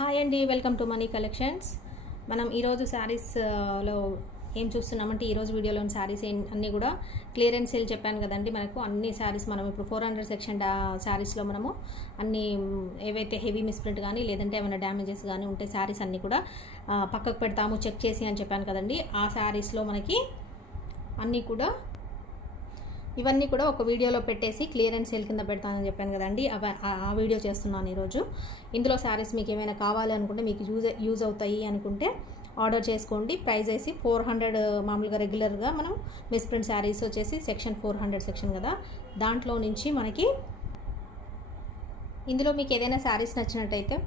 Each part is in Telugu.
హాయ్ అండి, వెల్కమ్ టు మనీ కలెక్షన్స్. మనం ఈరోజు శారీస్లో ఏం చూస్తున్నామంటే ఈరోజు వీడియోలోని శారీస్ అన్నీ కూడా క్లియరెన్స్ సేల్ చెప్పాను కదండి. మనకు అన్ని శారీస్ మనం ఇప్పుడు 400 సెక్షన్ శారీస్లో మనము అన్ని ఏవైతే హెవీ మిస్ప్రింట్ కానీ లేదంటే ఏమైనా డ్యామేజెస్ కానీ ఉంటే శారీస్ అన్నీ కూడా పక్కకు పెడతాము చెక్ చేసి అని చెప్పాను కదండి. ఆ శారీస్లో మనకి అన్నీ కూడా ఇవన్నీ కూడా ఒక వీడియోలో పెట్టేసి క్లియరెన్స్ సేల్ కింద పెడతానని చెప్పాను కదండి. ఆ వీడియో చేస్తున్నాను ఈరోజు. ఇందులో శారీస్ మీకు ఏమైనా కావాలి అనుకుంటే, మీకు యూజ్ అవుతాయి అనుకుంటే ఆర్డర్ చేసుకోండి. ప్రైస్ వేసి 400. మామూలుగా రెగ్యులర్గా మనం మిస్ప్రింట్ శారీస్ వచ్చేసి సెక్షన్ 400 సెక్షన్ కదా, దాంట్లో నుంచి మనకి ఇందులో మీకు ఏదైనా శారీస్ నచ్చినట్టయితే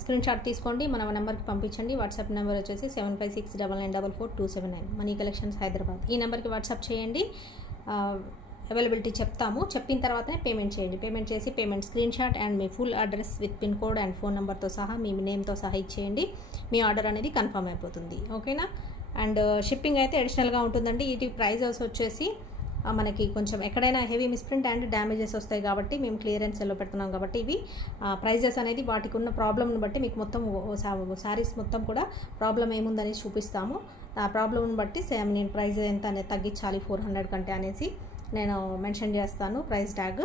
స్క్రీన్ షాట్ తీసుకోండి, మన నెంబర్కి పంపించండి. వాట్సాప్ నెంబర్ వచ్చేసి 7569944279. Money collections Hyderabad. ఈ నెంబర్కి వాట్సాప్ చేయండి, అవైలబిలిటీ చెప్తాము. చెప్పిన తర్వాతనే పేమెంట్ చేయండి. పేమెంట్ చేసి payment screen shot and me full address with pin code and phone నెంబర్తో సహా మీ నేమ్తో సహా ఇచ్చేయండి. మీ ఆర్డర్ అనేది కన్ఫర్మ్ అయిపోతుంది. ఓకేనా? అండ్ షిప్పింగ్ అయితే అడిషనల్గా ఉంటుందండి. వీటి ప్రైజెస్ వచ్చేసి మనకి కొంచెం ఎక్కడైనా హెవీ మిస్ప్రింట్ అండ్ డ్యామేజెస్ వస్తాయి కాబట్టి మేము క్లియరెన్స్ సెల్లో పెడుతున్నాం కాబట్టి ఇవి ప్రైజెస్ అనేది వాటికి ఉన్న ప్రాబ్లమ్ని బట్టి మీకు మొత్తం శారీస్ మొత్తం కూడా ప్రాబ్లం ఏముందని చూపిస్తాము. ఆ ప్రాబ్లమ్ని బట్టి నేను ప్రైస్ ఎంత అనేది తగ్గించాలి 400 కంటే అనేసి నేను మెన్షన్ చేస్తాను ప్రైస్ ట్యాగ్.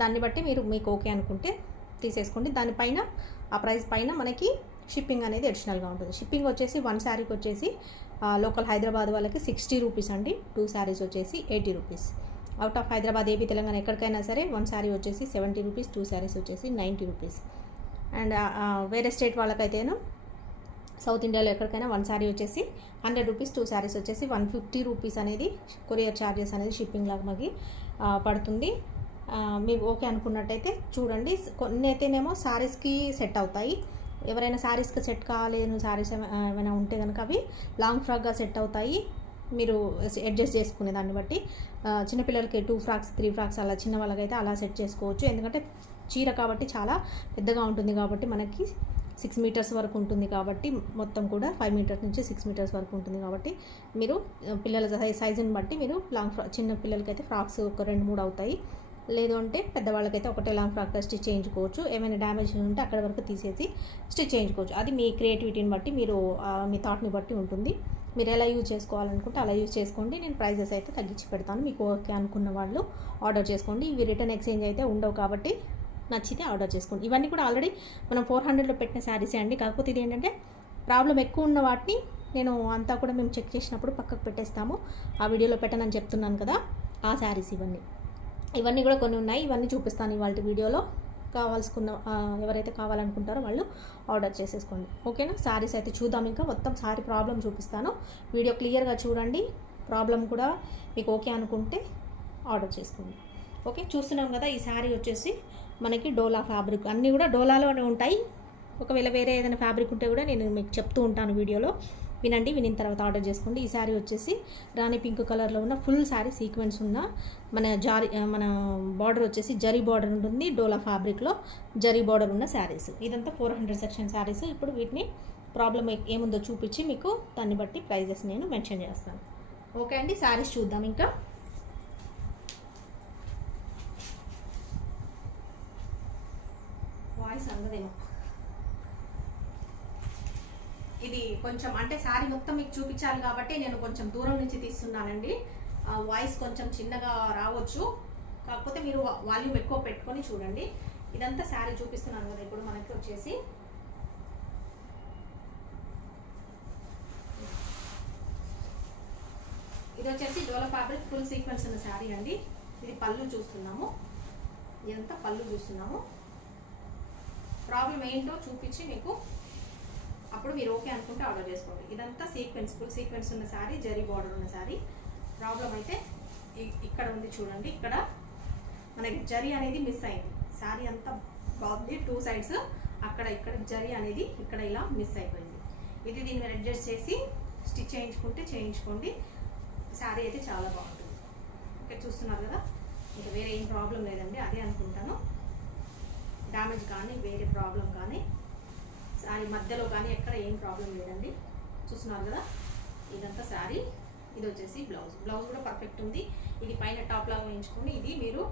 దాన్ని బట్టి మీకు ఓకే అనుకుంటే తీసేసుకోండి. దానిపైన ఆ ప్రైస్ పైన మనకి షిప్పింగ్ అనేది అడిషనల్గా ఉంటుంది. షిప్పింగ్ వచ్చేసి 1 శారీకి వచ్చేసి లోకల్ హైదరాబాద్ వాళ్ళకి 60 రూపీస్ అండి. 2 శారీస్ వచ్చేసి 80 rupees. Out of Hyderabad, AP, Telangana ఎక్కడికైనా సరే 1 శారీ వచ్చేసి 70 రూపీస్, 2 శారీస్ వచ్చేసి 90 రూపీస్. అండ్ వేరే స్టేట్ వాళ్ళకైతేనో సౌత్ ఇండియాలో ఎక్కడికైనా 1 శారీ వచ్చేసి 100 రూపీస్, 2 శారీస్ వచ్చేసి 150 రూపీస్ అనేది కొరియర్ ఛార్జెస్ అనేది షిప్పింగ్ లాగా మనకి పడుతుంది. మీకు ఓకే అనుకున్నట్టయితే చూడండి. కొన్ని అయితేనేమో శారీస్కి సెట్ అవుతాయి. ఎవరైనా శారీస్కి సెట్ కాలేను శారీస్ ఏమైనా ఉంటే కనుక అవి లాంగ్ ఫ్రాక్గా సెట్ అవుతాయి. మీరు అడ్జస్ట్ చేసుకునే దాన్ని బట్టి చిన్నపిల్లలకి 2 ఫ్రాక్స్ 3 ఫ్రాక్స్ అలా చిన్న వాళ్ళకైతే అలా సెట్ చేసుకోవచ్చు. ఎందుకంటే చీర కాబట్టి చాలా పెద్దగా ఉంటుంది కాబట్టి మనకి 6 మీటర్స్ వరకు ఉంటుంది కాబట్టి మొత్తం కూడా 5 మీటర్స్ నుంచి 6 మీటర్స్ వరకు ఉంటుంది కాబట్టి మీరు పిల్లల సైజుని బట్టి మీరు లాంగ్ ఫ్రాక్, చిన్న పిల్లలకైతే ఫ్రాక్స్ ఒక 2-3 అవుతాయి. లేదు అంటే పెద్దవాళ్ళకైతే ఒకటే లాంగ్ ఫ్రాక్ స్టిచ్ చేయించుకోవచ్చు. ఏమైనా డ్యామేజ్ ఉంటే అక్కడ వరకు తీసేసి స్టిచ్ చేయించుకోవచ్చు. అది మీ క్రియేటివిటీని బట్టి, మీరు మీ థాట్ని బట్టి ఉంటుంది. మీరు ఎలా యూజ్ చేసుకోవాలనుకుంటే అలా యూజ్ చేసుకోండి. నేను ప్రైజెస్ అయితే తగ్గించి పెడతాను. మీకు ఓకే అనుకున్న వాళ్ళు ఆర్డర్ చేసుకోండి. ఇవి రిటర్న్ ఎక్స్చేంజ్ అయితే ఉండవు కాబట్టి నచ్చితే ఆర్డర్ చేసుకోండి. ఇవన్నీ కూడా ఆల్రెడీ మనం 400లో పెట్టిన శారీసే అండి. కాకపోతే ఇది ఏంటంటే ప్రాబ్లం ఎక్కువ ఉన్న వాటిని నేను అంతా కూడా మేము చెక్ చేసినప్పుడు పక్కకు పెట్టేస్తాము. ఆ వీడియోలో పెట్టనని చెప్తున్నాను కదా, ఆ శారీస్ ఇవన్నీ కూడా కొన్ని ఉన్నాయి. ఇవన్నీ చూపిస్తాను ఇవాళ వీడియోలో. కావాల్సుకున్న ఎవరైతే కావాలనుకుంటారో వాళ్ళు ఆర్డర్ చేసేసుకోండి. ఓకేనా? శారీస్ అయితే చూద్దాం. ఇంకా మొత్తం శారీ ప్రాబ్లం చూపిస్తాను. వీడియో క్లియర్గా చూడండి. ప్రాబ్లం కూడా మీకు ఓకే అనుకుంటే ఆర్డర్ చేసుకోండి. ఓకే, చూస్తున్నాం కదా. ఈ శారీ వచ్చేసి మనకి డోలా ఫ్యాబ్రిక్, అన్నీ కూడా డోలాలోనే ఉంటాయి. ఒకవేళ వేరే ఏదైనా ఫ్యాబ్రిక్ ఉంటే కూడా నేను మీకు చెప్తూ ఉంటాను వీడియోలో. వినండి, వినిన తర్వాత ఆర్డర్ చేసుకోండి. ఈ శారీ వచ్చేసి రాణి పింక్ కలర్లో ఉన్న ఫుల్ శారీ సీక్వెన్స్ ఉన్న మన బార్డర్ వచ్చేసి జరీ బార్డర్ ఉంటుంది. డోలా ఫ్యాబ్రిక్లో జరీ బార్డర్ ఉన్న శారీస్. ఇదంతా 400 సెక్షన్ శారీస్. ఇప్పుడు వీటిని ప్రాబ్లం ఏముందో చూపించి మీకు దాన్ని బట్టి ప్రైజెస్ నేను మెన్షన్ చేస్తాను. ఓకే అండి, శారీస్ చూద్దాం. ఇంకా వాయిస్ అందదేమో. ఇది కొంచెం అంటే శారీ మొత్తం మీకు చూపించాలి కాబట్టి నేను కొంచెం దూరం నుంచి తీస్తున్నానండి. వాయిస్ కొంచెం చిన్నగా రావచ్చు, కాకపోతే మీరు వాల్యూమ్ ఎక్కువ పెట్టుకొని చూడండి. ఇదంతా శారీ చూపిస్తున్నాను కదా. ఇప్పుడు మనకి వచ్చేసి ఇది వచ్చేసి డోలా ఫ్యాబ్రిక్ ఫుల్ సీక్వెన్స్ ఉన్న శారీ అండి. ఇది పళ్ళు చూస్తున్నాము. ఇదంతా పళ్ళు చూస్తున్నాము. ప్రాబ్లం ఏంటో చూపించి మీకు అప్పుడు మీరు ఓకే అనుకుంటే ఆర్డర్ చేసుకోండి. ఇదంతా సీక్వెన్స్, ఫుల్ సీక్వెన్స్ ఉన్న శారీ, జరీ బార్డర్ ఉన్న శారీ. ప్రాబ్లం అయితే ఇక్కడ ఉంది చూడండి. ఇక్కడ మనకి జరీ అనేది మిస్ అయింది. శారీ అంతా బాగుంది, 2 సైడ్స్ అక్కడ ఇక్కడ జరీ అనేది ఇక్కడ ఇలా మిస్ అయిపోయింది. ఇది దీన్ని అడ్జస్ట్ చేసి స్టిచ్ చేయించుకోండి. శారీ అయితే చాలా బాగుంటుంది. ఓకే, చూస్తున్నారు కదా. ఇంకా వేరే ఏం ప్రాబ్లం లేదండి, అదే అనుకుంటాను. డ్యామేజ్ కానీ వేరే ప్రాబ్లం కానీ శారీ మధ్యలో కానీ ఎక్కడ ఏం ప్రాబ్లం లేదండి. చూస్తున్నారు కదా. ఇదంతా శారీ. ఇది వచ్చేసి బ్లౌజ్ కూడా పర్ఫెక్ట్ ఉంది. ఇది పైన టాప్ లాగా వేయించుకొని ఇది మీరు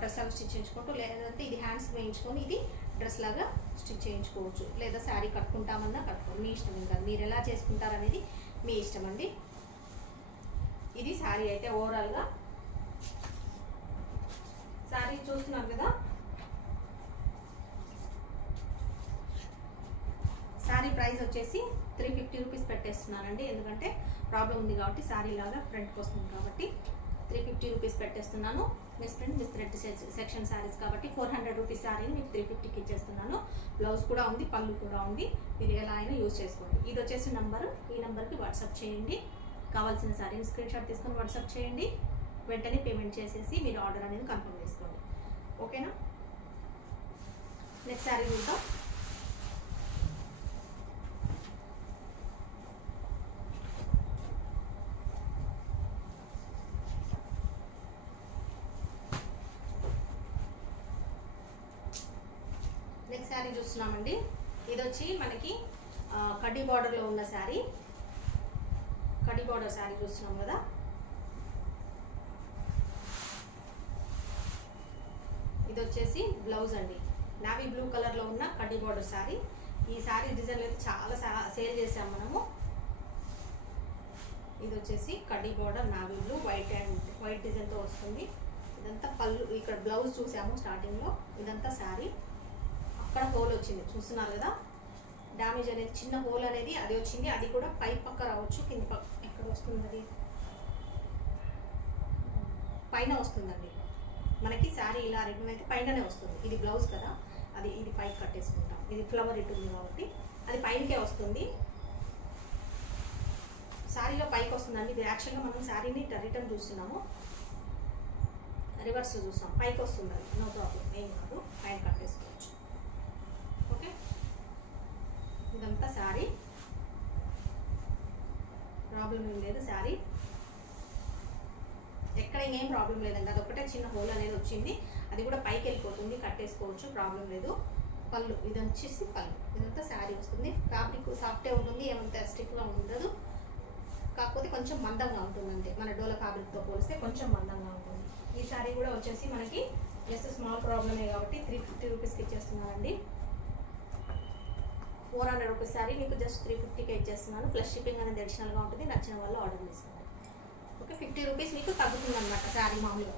డ్రెస్ లాగా స్టిచ్ చేయించుకుంటూ, లేదంటే ఇది హ్యాండ్స్ వేయించుకొని ఇది డ్రెస్ లాగా స్టిచ్ చేయించుకోవచ్చు, లేదా శారీ కట్టుకుంటామన్నా కట్టుకోండి, మీ ఇష్టం. ఇంకా మీరు ఎలా చేసుకుంటారనేది మీ ఇష్టం అండి. ఇది శారీ అయితే ఓవరాల్గా శారీ చూస్తున్నారు కదా. శారీ ప్రైస్ వచ్చేసి 350 రూపీస్ పెట్టేస్తున్నానండి, ఎందుకంటే ప్రాబ్లం ఉంది కాబట్టి శారీ లాగా ఫ్రంట్కి వస్తుంది కాబట్టి 350 రూపీస్ పెట్టేస్తున్నాను. Miss print miss thread section saris కాబట్టి 400 రూపీస్ శారీని మీకు 350కి ఇచ్చేస్తున్నాను. బ్లౌజ్ కూడా ఉంది, పళ్ళు కూడా ఉంది, మీరు ఎలా అయినా యూజ్ చేసుకోండి. ఇది వచ్చేసి నంబరు, ఈ నెంబర్కి వాట్సాప్ చేయండి. కావాల్సిన శారీని స్క్రీన్ షాట్ తీసుకొని వాట్సాప్ చేయండి. వెంటనే పేమెంట్ చేసేసి మీరు ఆర్డర్ అనేది కన్ఫర్మ్ చేసుకోండి. ఓకేనా? నెక్స్ట్ శారీ చూద్దాం. నెక్స్ట్ శారీ చూస్తున్నామండి. ఇది వచ్చి మనకి కడ్డీ బార్డర్లో ఉన్న శారీ, కడ్డీ బార్డర్ శారీ చూస్తున్నాం కదా. ఇది వచ్చేసి బ్లౌజ్ అండి, నావీ బ్లూ కలర్లో ఉన్న కడ్డీ బార్డర్ శారీ. ఈ శారీ డిజైన్ అయితే చాలా సేల్ చేసాం మనము. ఇది వచ్చేసి కడ్డీ బార్డర్ నావీ బ్లూ వైట్ డిజైన్తో వస్తుంది. ఇదంతా పళ్ళు, ఇక్కడ బ్లౌజ్ చూసాము స్టార్టింగ్లో. ఇదంతా శారీ. అక్కడ హోల్ వచ్చింది చూస్తున్నారు కదా, డ్యామేజ్ అనేది చిన్న హోల్ అనేది అది వచ్చింది. అది కూడా పై పక్క రావచ్చు, కింద పక్క ఎక్కడ వస్తుంది, అది పైన వస్తుందండి మనకి. శారీ ఇలా రిటర్న్ అయితే పైననే వస్తుంది. ఇది బ్లౌజ్ కదా, అది ఇది పైకి కట్టేసుకుంటాం. ఇది ఫ్లవర్ ఇటు ఉంది కాబట్టి అది పైనకే వస్తుంది. శారీలో పైకి వస్తుందండి. ఇది యాక్చువల్గా మనం శారీని రిటర్న్ చూస్తున్నాము, రివర్స్ చూస్తాం, పైకి వస్తుంది. అది నో ప్రాబ్లం, ఏం కాదు, పైన కట్టేసుకోవచ్చు. ఓకే, ఇదంతా శారీ, ప్రాబ్లం ఏం లేదు. శారీ ఎక్కడ ఇంకేం ప్రాబ్లం లేదండి. అదొకటే చిన్న హోల్ అనేది వచ్చింది, అది కూడా పైకి వెళ్ళిపోతుంది, కట్టేసుకోవచ్చు, ప్రాబ్లం లేదు. పళ్ళు, ఇది వచ్చేసి పళ్ళు. ఇదంతా శారీ వస్తుంది. ఫ్యాబ్రిక్ సాఫ్టే ఉంటుంది, ఏమంత స్టిఫ్గా ఉండదు, కాకపోతే కొంచెం మందంగా ఉంటుంది అంతే. మన డోలా ఫ్యాబ్రిక్తో పోలిస్తే కొంచెం మందంగా ఉంటుంది. ఈ శారీ కూడా వచ్చేసి మనకి జస్ట్ స్మాల్ ప్రాబ్లమే కాబట్టి 350 రూపీస్కి ఇచ్చేస్తున్నానండి. 400 రూపీస్ శారీ మీకు జస్ట్ 350కే ఇచ్చేస్తున్నాను. ప్లస్ షిప్పింగ్ అనేది అడిషనల్గా ఉంటుంది. నచ్చిన వాళ్ళు ఆర్డర్ చేసుకోండి. ఓకే, 50 రూపీస్ మీకు తగ్గుతుంది అనమాట శారీ మామూలుగా.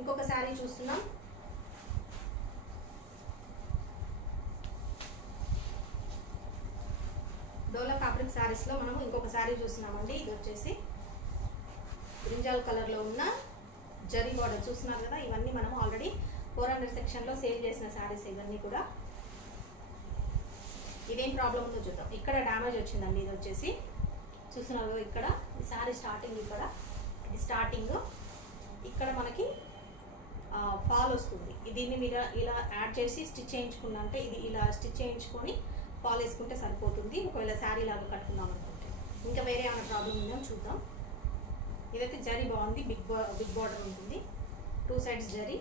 ఇంకొక శారీ చూస్తున్నాం. డోలా ఫ్యాబ్రిక్ శారీస్లో మనం ఇంకొక శారీ చూస్తున్నామండి. ఇది వచ్చేసి బ్రింజాల్ కలర్లో ఉన్న జరీ బార్డర్ చూస్తున్నారు కదా. ఇవన్నీ మనం ఆల్రెడీ 400 సెక్షన్లో సేల్ చేసిన శారీస్ ఇవన్నీ కూడా. ఇదేం ప్రాబ్లం ఉందో చూద్దాం. ఇక్కడ డ్యామేజ్ వచ్చిందండి. ఇది వచ్చేసి చూస్తున్నారు కదా, ఇక్కడ ఈ శారీ స్టార్టింగ్, ఇక్కడ ఇది స్టార్టింగ్, ఇక్కడ మనకి ఫాల్ వస్తుంది. దీన్ని మీరు ఇలా యాడ్ చేసి స్టిచ్ చేయించుకున్నంటే, ఇది ఇలా స్టిచ్ చేయించుకొని ఫాల్ వేసుకుంటే సరిపోతుంది. ఒకవేళ శారీ లాగా కట్టుకుందాం అనుకుంటే. ఇంకా వేరే ఏమైనా ప్రాబ్లం ఉందో చూద్దాం. ఇదైతే జరీ బాగుంది, బిగ్ బార్డర్ ఉంటుంది, 2 సైడ్స్ జరీ.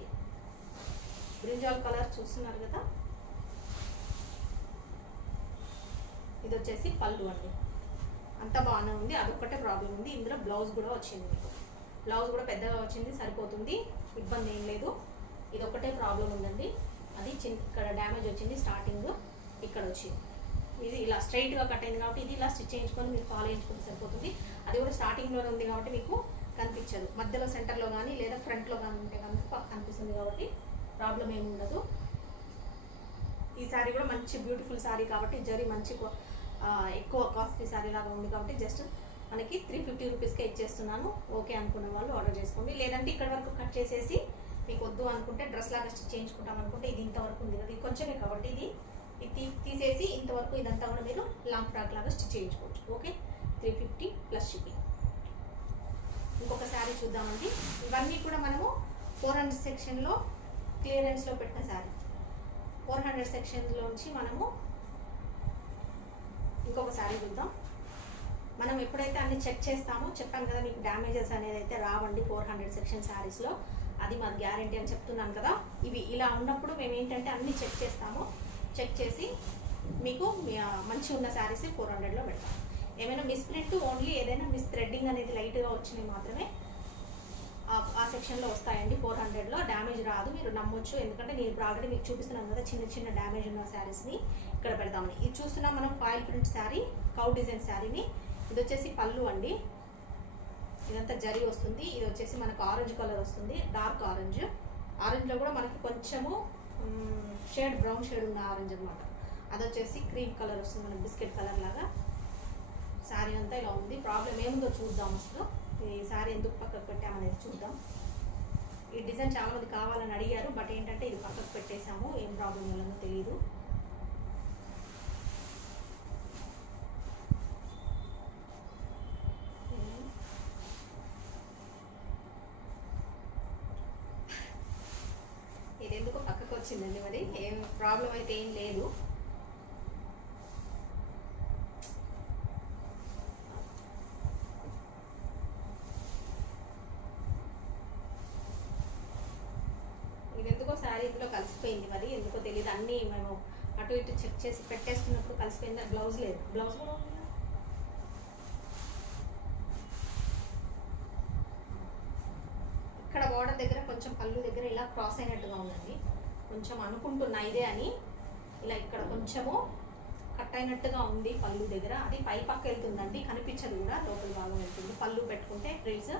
బ్రింజాల్ కలర్ చూస్తున్నారు కదా. ఇది వచ్చేసి పళ్ళు అండి, అంతా బాగానే ఉంది. అదొక్కటే ప్రాబ్లం ఉంది. ఇందులో బ్లౌజ్ కూడా వచ్చింది మీకు, బ్లౌజ్ కూడా పెద్దగా వచ్చింది, సరిపోతుంది, ఇబ్బంది ఏం లేదు. ఇది ఒకటే ప్రాబ్లం ఉందండి, అది ఇక్కడ డ్యామేజ్ వచ్చింది స్టార్టింగ్, ఇక్కడ వచ్చింది. ఇది ఇలా స్ట్రైట్గా కట్ అయింది కాబట్టి ఇది ఇలా స్టిచ్ చేయించుకొని మీరు ఫాలో చేయించుకుంటే సరిపోతుంది. అది కూడా స్టార్టింగ్లోనే ఉంది కాబట్టి మీకు కనిపించదు. మధ్యలో సెంటర్లో కానీ లేదా ఫ్రంట్లో కానీ ఉంటే కనుక కనిపిస్తుంది కాబట్టి ప్రాబ్లం ఏమి ఉండదు. ఈ శారీ కూడా మంచి బ్యూటిఫుల్ శారీ కాబట్టి, జరీ మంచి ఎక్కువ కాస్ట్లీ శారీ లాగా ఉంది కాబట్టి జస్ట్ మనకి 350 రూపీస్కే ఇచ్చేస్తున్నాను. ఓకే అనుకున్న వాళ్ళు ఆర్డర్ చేసుకోండి. లేదంటే ఇక్కడ వరకు కట్ చేసేసి మీకు వద్దు అనుకుంటే డ్రెస్ లాగా స్టిచ్ చేయించుకుంటాం అనుకుంటే ఇది ఇంతవరకు ఉంది కదా, ఇది కొంచెమే కాబట్టి ఇది తీసేసి ఇంతవరకు ఇదంతా కూడా మీరు లాంగ్ ఫ్రాక్ లాగా స్టిచ్ చేయించుకోవచ్చు. Okay, 350 plus shipping. ఇంకొక శారీ చూద్దామండి. ఇవన్నీ కూడా మనము 400 సెక్షన్లో క్లియరెన్స్లో పెట్టిన శారీ. 400 సెక్షన్లోంచి మనము ఇంకొక శారీ చూద్దాం. మనం ఎప్పుడైతే అన్ని చెక్ చేస్తామో, చెప్పాను కదా మీకు డ్యామేజెస్ అనేది అయితే రావండి 400 సెక్షన్ శారీస్లో, అది మాకు గ్యారంటీ అని చెప్తున్నాను కదా. ఇవి ఇలా ఉన్నప్పుడు మేము ఏంటంటే అన్ని చెక్ చేస్తాము, చెక్ చేసి మీకు మంచిగా ఉన్న శారీస్ 400లో పెడతాం. ఏమైనా మిస్ ప్రింట్, ఓన్లీ ఏదైనా మిస్ థ్రెడ్డింగ్ అనేది లైట్గా వచ్చినాయి మాత్రమే ఆ సెక్షన్లో వస్తాయండి. 400లో డ్యామేజ్ రాదు, మీరు నమ్మొచ్చు. ఎందుకంటే నేను ఇప్పుడు ఆల్రెడీ మీకు చూపిస్తున్నాను కదా చిన్న చిన్న డ్యామేజ్ ఉన్న శారీస్ని ఇక్కడ పెడతామని. ఇది చూస్తున్నాం మనం foil print sari, cow design శారీని. ఇది వచ్చేసి పళ్ళు అండి, ఇదంతా జరీ వస్తుంది. ఇది వచ్చేసి మనకు ఆరెంజ్ కలర్ వస్తుంది, డార్క్ ఆరెంజ్. ఆరెంజ్లో కూడా మనకి కొంచెము షేడ్ బ్రౌన్ షేడ్ ఉన్న ఆరెంజ్ అనమాట. అది వచ్చేసి క్రీమ్ కలర్ వస్తుంది, మనకి బిస్కెట్ కలర్ లాగా. శారీ అంతా ఇలా ఉంది. ప్రాబ్లం ఏముందో చూద్దాం. అసలు ఈ శారీ ఎందుకు పక్కకు పెట్టామనేది చూద్దాం. ఈ డిజైన్ చాలామంది కావాలని అడిగారు, బట్ ఏంటంటే ఇది పక్కకు పెట్టేశాము. ఏం ప్రాబ్లం వల్లనో తెలియదు. ఇది ఎందుకు పక్కకు వచ్చిందండి, మరి ఏం ప్రాబ్లం అయితే ఏం లేదు. ఇది ఎందుకో శారీ ఇందులో కలిసిపోయింది, మరి ఎందుకో తెలియదు. అన్నీ మేము అటు ఇటు చెక్ చేసి పెట్టేస్తున్నప్పుడు కలిసిపోయింది. బ్లౌజ్ లేదు, బ్లౌజ్ కూడా ఉంది. ఇక్కడ బోర్డర్ దగ్గర కొంచెం పళ్ళు దగ్గర ఇలా క్రాస్ అయినట్టుగా ఉందండి. కొంచెం అనుకుంటున్నా ఇదే అని. ఇలా ఇక్కడ కొంచెము కట్ అయినట్టుగా ఉంది పళ్ళు దగ్గర. అది పై పక్క వెళ్తుందండి, కనిపించదు కూడా, లోపల భాగం వెళ్తుంది. పళ్ళు పెట్టుకుంటే ఫ్రిల్స్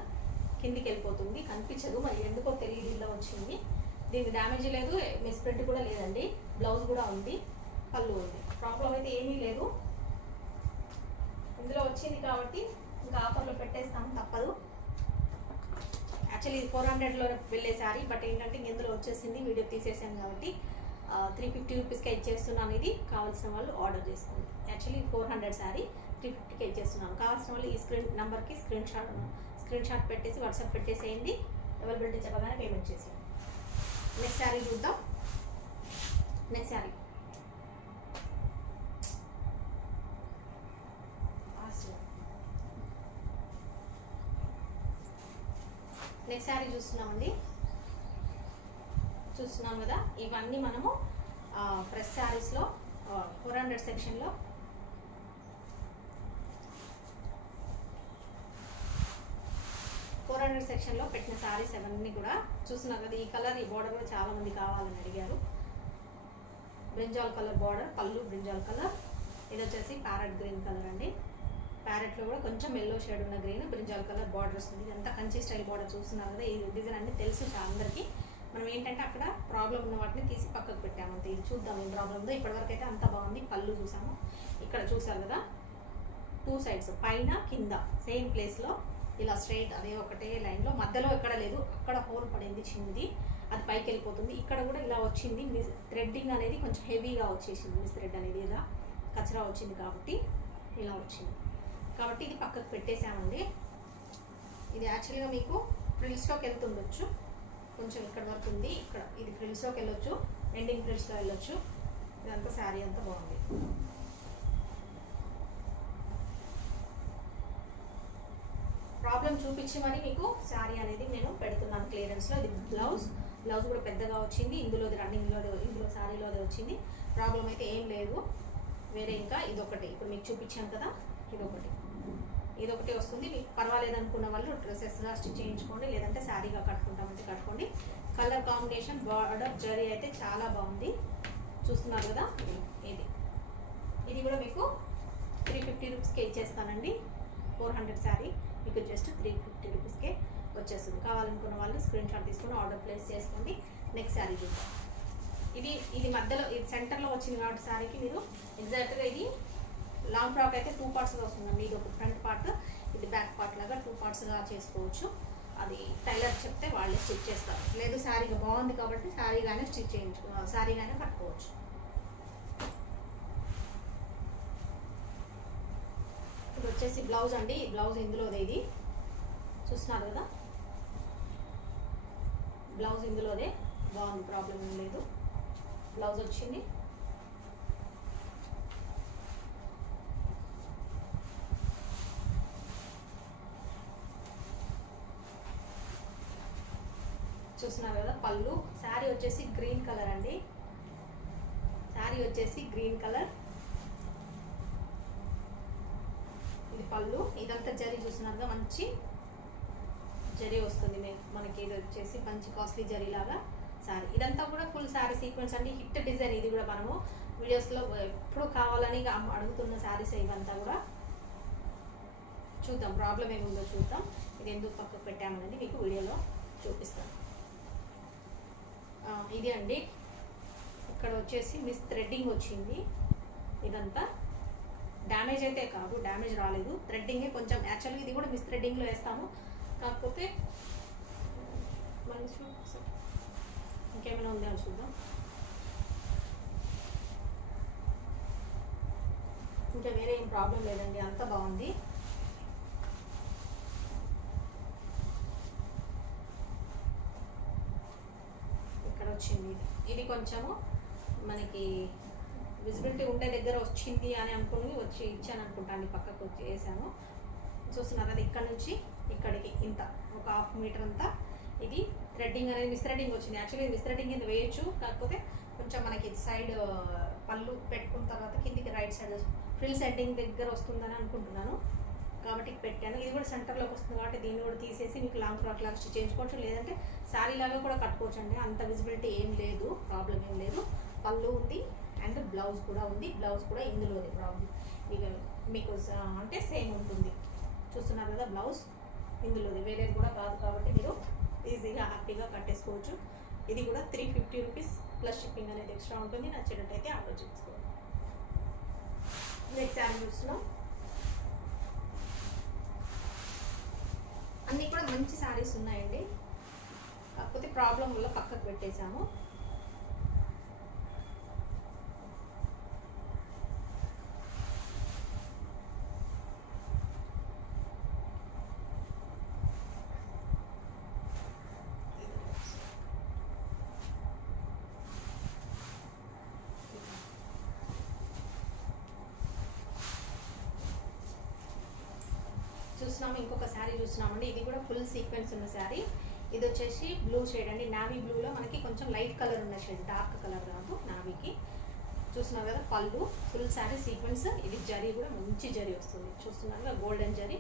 కిందికి వెళ్ళిపోతుంది, కనిపించదు. మరి ఎందుకో తెలియదు, ఇలా వచ్చింది. దీనికి డ్యామేజ్ లేదు, మిస్ప్రింట్ కూడా లేదండి. బ్లౌజ్ కూడా ఉంది, పళ్ళు ఉంది. ప్రాబ్లం అయితే ఏమీ లేదు. ఇందులో వచ్చింది కాబట్టి ఇంకా ఆఫర్లో పెట్టేస్తాము, తప్పదు. యాక్చువల్లీ ఇది 400లో వెళ్ళే శారీ, బట్ ఏంటంటే ఇందులో వచ్చేసింది, వీడియో తీసేసాం కాబట్టి 350 రూపీస్కి ఇచ్చేస్తున్నాను. ఇది కావాల్సిన వాళ్ళు ఆర్డర్ చేసుకోండి. యాక్చువల్లీ 400 శారీ 350కి ఇచ్చేస్తున్నాను. కావాల్సిన వాళ్ళు ఈ నెంబర్కి స్క్రీన్ షాట్ పెట్టేసి వాట్సాప్ పెట్టేసేయండి. అవైలబిలిటీ చెప్పగానే పేమెంట్ చేసేయండి. నెక్స్ట్ శారీ చూద్దాం. నెక్స్ట్ శారీ చూస్తున్నామండి. చూస్తున్నాం కదా, ఇవన్నీ మనము ప్రెస్ శారీస్లో 400 సెక్షన్లో పెట్టిన శారీస్ అవన్నీ కూడా చూస్తున్నారు కదా. ఈ కలర్, ఈ బార్డర్ కూడా చాలా మంది కావాలని అడిగారు. బ్రింజాల్ కలర్ బార్డర్, పళ్ళు బ్రింజాల్ కలర్. ఇది వచ్చేసి ప్యారెట్ గ్రీన్ కలర్ అండి. ప్యారెట్లో కూడా కొంచెం ఎల్లో షేడ్ ఉన్న గ్రీన్, బ్రింజాల్ కలర్ బార్డర్ వస్తుంది. ఇదంతా కంచి స్టైల్ బార్డర్ చూస్తున్నారు కదా. ఈ డిజైన్ అన్ని తెలుసు అందరికీ. మనం ఏంటంటే అక్కడ ప్రాబ్లం ఉన్న వాటిని తీసి పక్కకు పెట్టామంతే. ఇది చూద్దాం ఏం ప్రాబ్లం ఉందో. ఇప్పటివరకు అయితే అంతా బాగుంది. పళ్ళు చూసాము, ఇక్కడ చూసారు కదా 2 సైడ్స్, పైన కింద సేమ్ ప్లేస్లో ఇలా స్ట్రైట్ అదే ఒకటే లైన్లో, మధ్యలో ఎక్కడ లేదు. అక్కడ హోల్ పడింది చిన్నది, అది పైకి వెళ్ళిపోతుంది. ఇక్కడ కూడా ఇలా వచ్చింది. థ్రెడ్డింగ్ అనేది కొంచెం హెవీగా వచ్చేసింది. మిస్ థ్రెడ్ అనేది ఇలా కచరా వచ్చింది కాబట్టి ఇలా వచ్చింది. కాబట్టి ఇది పక్కకు పెట్టేసామండి. ఇది యాక్చువల్గా మీకు ఫ్రిల్స్లోకి వెళ్తుండొచ్చు, కొంచెం ఇక్కడ వరకు ఉంది. ఇక్కడ ఇది ఫ్రిల్స్లోకి వెళ్ళొచ్చు, ఎండింగ్ ఫ్రిల్స్లో వెళ్ళొచ్చు. ఇదంతా శారీ అంతా బాగుంది. ప్రాబ్లం చూపించి మరి మీకు శారీ అనేది నేను పెడుతున్నాను క్లియరెన్స్లో. ఇది బ్లౌజ్ కూడా పెద్దగా వచ్చింది. ఇందులోది ఇందులో శారీలోది వచ్చింది. ప్రాబ్లం అయితే ఏం లేదు. వేరే ఇంకా ఇదొకటి ఇప్పుడు మీకు చూపించాను కదా, ఇదొకటి వస్తుంది. మీకు పర్వాలేదు అనుకున్న వాళ్ళు డ్రెస్సెస్గా స్టిచ్ చేయించుకోండి, లేదంటే శారీగా కట్టుకుంటామంటే కట్టుకోండి. కలర్ కాంబినేషన్, బార్డర్, జరీ అయితే చాలా బాగుంది. చూస్తున్నారు కదా. ఇది కూడా మీకు 350 రూపీస్కే ఇచ్చేస్తానండి. 400 శారీ మీకు జస్ట్ 350 రూపీస్కే వచ్చేస్తుంది. కావాలనుకున్న వాళ్ళు స్క్రీన్ షాట్ తీసుకొని ఆర్డర్ ప్లేస్ చేసుకోండి. నెక్స్ట్ శారీ చూద్దాం. ఇది మధ్యలో, ఇది సెంటర్లో వచ్చింది కాబట్టి శారీకి మీరు ఎగ్జాక్ట్గా ఇది లాంగ్ ఫ్రాక్ అయితే 2 పార్ట్స్గా వస్తుందండి. ఇది ఒక ఫ్రంట్ పార్ట్, ఇది బ్యాక్ పార్ట్ లాగా 2 పార్ట్స్గా చేసుకోవచ్చు. అది టైలర్ చెప్తే వాళ్ళే స్టిచ్ చేస్తారు. లేదు శారీగా బాగుంది కాబట్టి శారీగానే స్టిచ్ శారీగానే కట్టుకోవచ్చు. ఇది వచ్చేసి బ్లౌజ్ అండి. బ్లౌజ్ ఇందులోదే, ఇది చూస్తున్నారు కదా. బ్లౌజ్ ఇందులోదే బాగుంది, ప్రాబ్లం ఏం లేదు. బ్లౌజ్ వచ్చింది. చూస్తున్నారు కదా. పళ్ళు, శారీ వచ్చేసి గ్రీన్ కలర్ అండి. Green colour. ఇది పళ్ళు. ఇదంతా జరీ చూస్తున్నారు కదా, మంచి జరీ వస్తుంది మనకి. ఇది వచ్చేసి మంచి కాస్ట్లీ జరీ లాగా శారీ. ఇదంతా కూడా ఫుల్ శారీ సీక్వెన్స్ అండి. హిట్ డిజైన్ ఇది కూడా. మనము వీడియోస్లో ఎప్పుడు కావాలని అడుగుతున్న శారీస్ ఇవంతా కూడా. చూద్దాం ప్రాబ్లం ఏముందో చూద్దాం. ఇది ఎందుకు పక్కకు పెట్టామనేది మీకు వీడియోలో చూపిస్తాను. ఇది అండి, ఇక్కడ వచ్చేసి మిస్ థ్రెడ్డింగ్ వచ్చింది. ఇదంతా డ్యామేజ్ అయితే కాదు, డ్యామేజ్ రాలేదు, థ్రెడ్డింగే కొంచెం. యాక్చువల్గా ఇది కూడా మిస్ థ్రెడ్డింగ్లో వేస్తాము, కాకపోతే ఇంకేమైనా ఉందో అని చూద్దాం. ఇంకా వేరే ఏం ప్రాబ్లం లేదండి, అంత బాగుంది. ఇక్కడ వచ్చింది ఇది కొంచెము మనకి విజిబిలిటీ ఉండే దగ్గర వచ్చింది అని అనుకుని వచ్చి ఇచ్చాను అనుకుంటాను. పక్కకు వచ్చి వేసాను. చూస్తున్నారు కదా, ఇక్కడ నుంచి ఇక్కడికి ఇంత ఒక 1/2 మీటర్ అంతా ఇది థ్రెడ్డింగ్ అనేది మిస్ థ్రెడ్డింగ్ వచ్చింది. యాక్చువల్లీ మిస్ థ్రెడ్డింగ్ కింద వేయచ్చు, కాకపోతే కొంచెం మనకి సైడ్ పళ్ళు పెట్టుకున్న తర్వాత కిందికి రైట్ సైడ్ ఫ్రిల్స్ ఎండింగ్ దగ్గర వస్తుందని అనుకుంటున్నాను, కాబట్టి పెట్టాను. ఇది కూడా సెంటర్లోకి వస్తుంది కాబట్టి దీన్ని కూడా తీసేసి మీకు లాంగ్ ఫ్రాక్ లాగా స్టిచ్ చేయించుకోవచ్చు, లేదంటే శారీ లాగా కూడా కట్టుకోవచ్చు అండి. అంత విజిబిలిటీ ఏం లేదు, ప్రాబ్లం ఏం లేదు. పళ్ళు ఉంది అండ్ బ్లౌజ్ కూడా ఉంది. బ్లౌజ్ కూడా ఇందులోనే ప్రాబ్లం ఇక మీకు అంటే సేమ్ ఉంటుంది. చూస్తున్నారు కదా, బ్లౌజ్ ఇందులోది, వేరేది కూడా కాదు. కాబట్టి మీరు ఈజీగా హ్యాపీగా కట్టేసుకోవచ్చు. ఇది కూడా 350 రూపీస్ ప్లస్ షిప్పింగ్ అనేది ఎక్స్ట్రా ఉంటుంది. నచ్చినట్టయితే ఆర్డర్ చేసుకోండి. నెక్స్ట్ శారీ చూస్తున్నాం. అన్నీ కూడా మంచి శారీస్ ఉన్నాయండి, కాకపోతే ప్రాబ్లం వల్ల పక్కకు పెట్టేశాము. చూస్తున్నాము ఇంకొక శారీ చూస్తున్నామండి. ఇది కూడా ఫుల్ సీక్వెన్స్ ఉన్న శారీ. ఇది వచ్చేసి బ్లూ షేడ్ అండి, నావీ బ్లూలో మనకి కొంచెం లైట్ కలర్ ఉన్న షేడ్, డార్క్ కలర్ కాదు నావీకి. చూస్తున్నారు కదా, పళ్ళు ఫుల్ శారీ సీక్వెన్స్. ఇది జరీ కూడా మంచి జరీ వస్తుంది. చూస్తున్నారు కదా, గోల్డెన్ జరీ.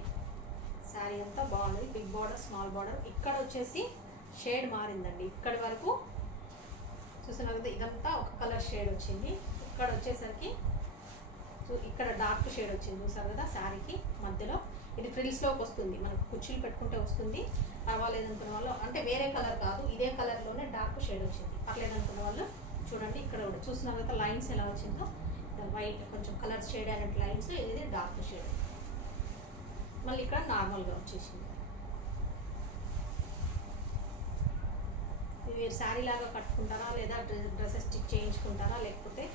శారీ అంతా బాగుంది, బిగ్ బార్డర్ స్మాల్ బార్డర్. ఇక్కడ వచ్చేసి షేడ్ మారిందండి. ఇక్కడి వరకు చూస్తున్నారు కదా, ఇదంతా ఒక కలర్ షేడ్ వచ్చింది. ఇక్కడ వచ్చేసరికి ఇక్కడ డార్క్ షేడ్ వచ్చింది. చూసారు కదా, శారీకి మధ్యలో ఇది ఫ్రిల్స్లోకి వస్తుంది, మనకు కుర్చీలు పెట్టుకుంటే వస్తుంది. పర్వాలేదనుకున్న వాళ్ళు, అంటే వేరే కలర్ కాదు, ఇదే కలర్లోనే డార్క్ షేడ్ వచ్చింది. పర్లేదనుకున్న వాళ్ళు చూడండి, ఇక్కడ కూడా చూస్తున్నారు కదా లైన్స్ ఎలా వచ్చిందో, వైట్ కొంచెం కలర్ షేడ్ అయినట్టు లైన్స్, ఇది డార్క్ షేడ్. మళ్ళీ ఇక్కడ నార్మల్గా వచ్చేసింది. ఇది మీరు శారీ లాగా కట్టుకుంటారా, లేదా డ్రెస్సెస్ స్టిచ్ చేయించుకుంటారా, లేకపోతే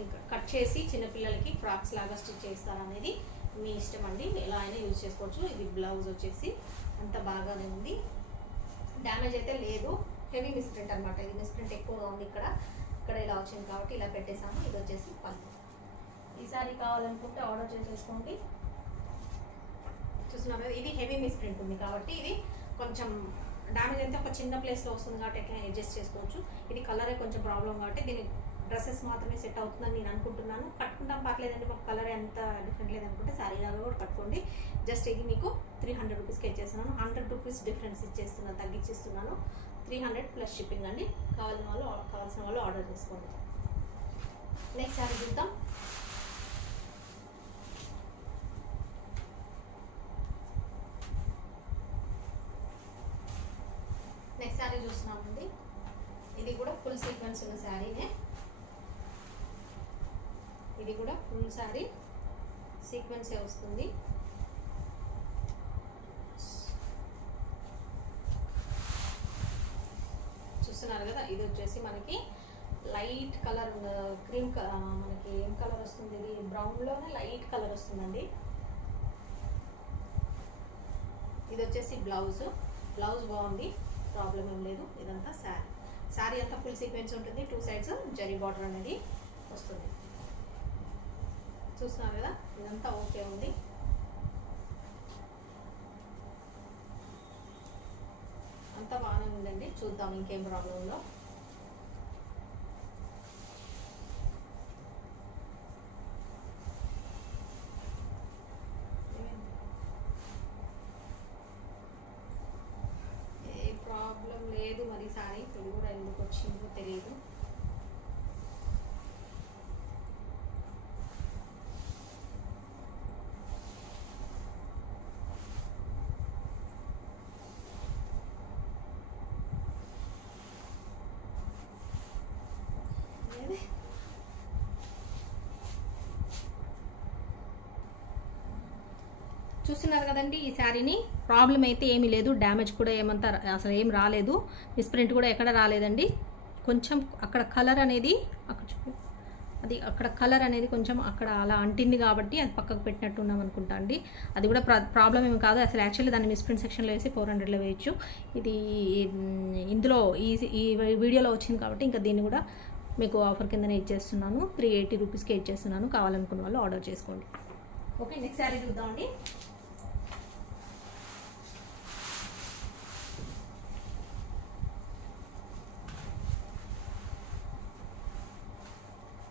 ఇంకా కట్ చేసి చిన్నపిల్లలకి ఫ్రాక్స్ లాగా స్టిచ్ చేస్తారా అనేది మీ ఇష్టం అండి. ఎలా అయినా యూజ్ చేసుకోవచ్చు. ఇది బ్లౌజ్ వచ్చేసి అంత బాగానే ఉంది, డ్యామేజ్ అయితే లేదు. హెవీ మిస్ప్రింట్ అనమాట, ఇది మిస్ప్రింట్ ఎక్కువగా ఉంది. ఇక్కడ ఇలా వచ్చింది కాబట్టి ఇలా పెట్టేసాము. ఇది వచ్చేసి పళ్ళు. ఈ సారీ కావాలనుకుంటే ఆర్డర్ చేసేసుకోండి. చూస్తున్నారు కదా, ఇది హెవీ మిస్ప్రింట్ ఉంది కాబట్టి ఇది కొంచెం డ్యామేజ్ అయితే ఒక చిన్న ప్లేస్లో వస్తుంది కాబట్టి ఎట్లా అడ్జస్ట్ చేసుకోవచ్చు. ఇది కలరే కొంచెం ప్రాబ్లం కాబట్టి దీని డ్రెస్సెస్ మాత్రమే సెట్ అవుతుందని నేను అనుకుంటున్నాను. కట్టుకుంటాం పర్లేదండి, మాకు కలర్ ఎంత డిఫరెంట్ లేదనుకుంటే శారీ లాగా కూడా కట్టుకోండి. జస్ట్ ఇది మీకు 300 రూపీస్కి ఇచ్చేస్తున్నాను. 100 రూపీస్ డిఫరెన్స్ ఇచ్చేస్తున్నాను, తగ్గించేస్తున్నాను. 300 ప్లస్ షిప్పింగ్ అండి. కావాల్సిన వాళ్ళు ఆర్డర్ చేసుకోండి. నెక్స్ట్ శారీ చూద్దాం. నెక్స్ట్ శారీ చూస్తున్నామండి. ఇది కూడా ఫుల్ సీక్వెన్స్ ఉన్న శారీనే. ఇది కూడా ఫుల్ శారీ సీక్వెన్సే వస్తుంది. చూస్తున్నారు కదా, ఇది వచ్చేసి మనకి లైట్ కలర్ క్రీమ్, మనకి ఏం కలర్ వస్తుంది, ఇది బ్రౌన్లోనే లైట్ కలర్ వస్తుందండి. ఇది వచ్చేసి బ్లౌజ్ బాగుంది, ప్రాబ్లం ఏం లేదు. ఇదంతా శారీ అంతా ఫుల్ సీక్వెన్స్ ఉంటుంది. 2 సైడ్స్ జరీ బార్డర్ అనేది వస్తుంది. చూస్తున్నారు కదా, ఇదంతా ఓకే ఉంది. అంతా బాగానే ఉందండి. చూద్దాం ఇంకేం ప్రాబ్లం ఉందో. తెలియదు. చూస్తున్నారు కదండి, ఈ శారీని ప్రాబ్లం అయితే ఏమీ లేదు, డ్యామేజ్ కూడా ఏమంతా అసలు ఏం రాలేదు, మిస్ప్రింట్ కూడా ఎక్కడ రాలేదండి. కొంచెం అక్కడ కలర్ అనేది అక్కడ కలర్ అనేది కొంచెం అక్కడ అలా అంటింది కాబట్టి అది పక్కకు పెట్టినట్టున్నాం అనుకుంటా అండి. అది కూడా ప్రాబ్లం ఏమి కాదు అసలు. యాక్చువల్లీ దాన్ని మిస్ప్రింట్ సెక్షన్లో వేసి 400లో వేయచ్చు. ఇది ఇందులో ఈ వీడియోలో వచ్చింది కాబట్టి ఇంకా దీన్ని కూడా మీకు ఆఫర్ కిందనే ఇచ్చేస్తున్నాను. 380 రూపీస్కి ఇచ్చేస్తున్నాను. కావాలనుకున్న వాళ్ళు ఆర్డర్ చేసుకోండి. ఓకే, నెక్స్ట్ శారీ చూద్దామండి.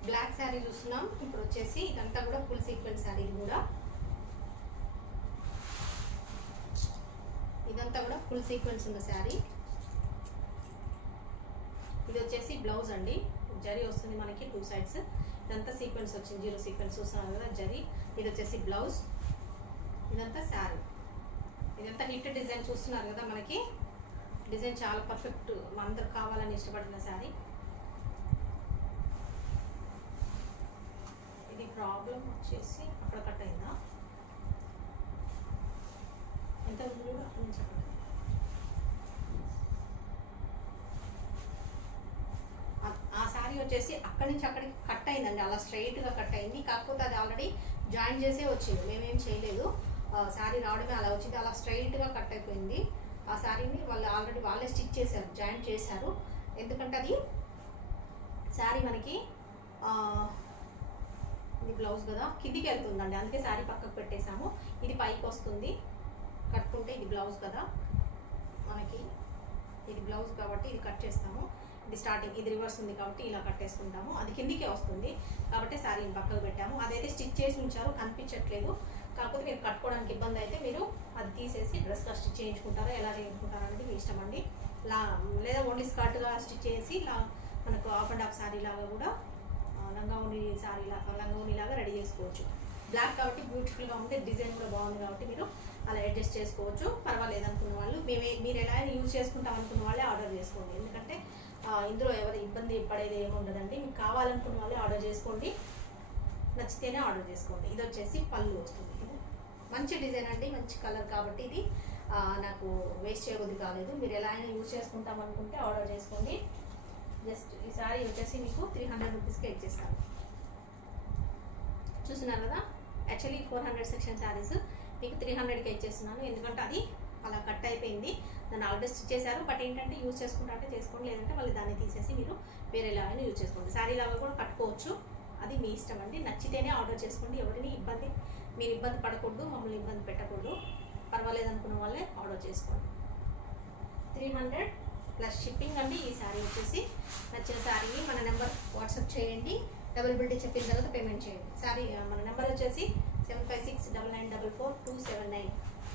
బ్లాక్ శారీ చూస్తున్నాం. ఇప్పుడు వచ్చేసి ఇదంతా కూడా ఫుల్ సీక్వెన్స్ శారీ. ఇదంతా కూడా ఫుల్ సీక్వెన్స్ ఉన్న శారీ. ఇది వచ్చేసి బ్లౌజ్ అండి, జరీ వస్తుంది మనకి 2 సైడ్స్. ఇదంతా సీక్వెన్స్ వచ్చింది, 0 సీక్వెన్స్ చూస్తున్నారు కదా జరీ. ఇది వచ్చేసి బ్లౌజ్, ఇదంతా శారీ. ఇదంతా నీట్ డిజైన్ చూస్తున్నారు కదా, మనకి డిజైన్ చాలా పర్ఫెక్ట్, అందరూ కావాలని ఇష్టపడిన శారీ. ఇది ప్రాబ్లం వచ్చేసి అక్కడ కట్ అయిందా, ఎంత కూడా అక్కడి నుంచి అక్కడ. ఆ శారీ వచ్చేసి అక్కడి నుంచి అక్కడికి కట్ అయిందండి, అలా స్ట్రైట్గా కట్ అయింది. కాకపోతే అది ఆల్రెడీ జాయిన్ చేసే వచ్చింది, మేమేం చేయలేదు. శారీ రావడమే అలా వచ్చింది, అలా స్ట్రైట్గా కట్ అయిపోయింది. ఆ శారీని వాళ్ళు ఆల్రెడీ వాళ్ళే స్టిచ్ చేశారు, జాయిన్ చేశారు. ఎందుకంటే అది శారీ మనకి ఇది బ్లౌజ్ కదా, కిందికి వెళ్తుందండి, అందుకే శారీ పక్కకు పెట్టేశాము. ఇది పైకి వస్తుంది కట్టుకుంటే. ఇది బ్లౌజ్ కదా మనకి, ఇది బ్లౌజ్ కాబట్టి ఇది కట్ చేస్తాము. ఇది స్టార్టింగ్, ఇది రివర్స్ ఉంది కాబట్టి ఇలా కట్టేసుకుంటాము. అది కిందికే వస్తుంది కాబట్టి శారీని పక్కకు పెట్టాము. అదైతే స్టిచ్ చేసి ఉంచారు, కనిపించట్లేదు. కాకపోతే మీరు కట్టుకోవడానికి ఇబ్బంది అయితే మీరు అది తీసేసి డ్రెస్గా స్టిచ్ చేయించుకుంటారా, ఎలా చేయించుకుంటారా అనేది మీ ఇష్టం అండి. లేదా ఓన్లీ స్కర్ట్గా స్టిచ్ చేసి మనకు హాఫ్ అండ్ హాఫ్ శారీ లాగా కూడా లంగావోని లాగా రెడీ చేసుకోవచ్చు. బ్లాక్ కాబట్టి బ్యూటిఫుల్గా ఉంది, డిజైన్ కూడా బాగుంది కాబట్టి మీరు అలా అడ్జస్ట్ చేసుకోవచ్చు. పర్వాలేదు అనుకున్న వాళ్ళు, మీరు ఎలా యూజ్ చేసుకుంటాం అనుకున్న వాళ్ళే ఆర్డర్ చేసుకోండి. ఎందుకంటే ఇందులో ఎవరు ఇబ్బంది పడేది ఏమి ఉండదండి. మీకు కావాలనుకున్న వాళ్ళే ఆర్డర్ చేసుకోండి, నచ్చితేనే ఆర్డర్ చేసుకోండి. ఇది వచ్చేసి పళ్ళు వస్తుంది. మంచి డిజైన్ అండి, మంచి కలర్ కాబట్టి ఇది నాకు వేస్ట్ చేయబుద్ధి కాలేదు. మీరు ఎలా అయినా యూజ్ చేసుకుంటాం అనుకుంటే ఆర్డర్ చేసుకోండి. జస్ట్ ఈ శారీ వచ్చేసి మీకు 300 రూపీస్కే ఇచ్చేస్తాను. చూస్తున్నారు కదా, యాక్చువల్లీ 400 సెక్షన్ శారీస్ మీకు 300కే ఇచ్చేస్తున్నాను. ఎందుకంటే అది అలా కట్ అయిపోయింది, దాన్ని ఆల్రెడీ స్టిచ్ చేశారు. బట్ ఏంటంటే యూజ్ చేసుకుంటా అంటే చేసుకోండి, లేదంటే మళ్ళీ దాన్ని తీసేసి మీరు వేరే లాగా యూజ్ చేసుకోండి. శారీ లాగా కూడా కట్టుకోవచ్చు, అది మీ ఇష్టం అండి. నచ్చితేనే ఆర్డర్ చేసుకోండి. ఎవరిని మీరు ఇబ్బంది పడకూడదు, మమ్మల్ని ఇబ్బంది పెట్టకూడదు. పర్వాలేదు అనుకున్న వాళ్ళే ఆర్డర్ చేసుకోండి. 300 ప్లస్ షిప్పింగ్ అండి. ఈ శారీ వచ్చేసి నచ్చిన శారీని మన నెంబర్ వాట్సాప్ చేయండి, అవైలబిలిటీ చెప్పిన తర్వాత పేమెంట్ చేయండి. శారీ మన నెంబర్ వచ్చేసి 7569944279.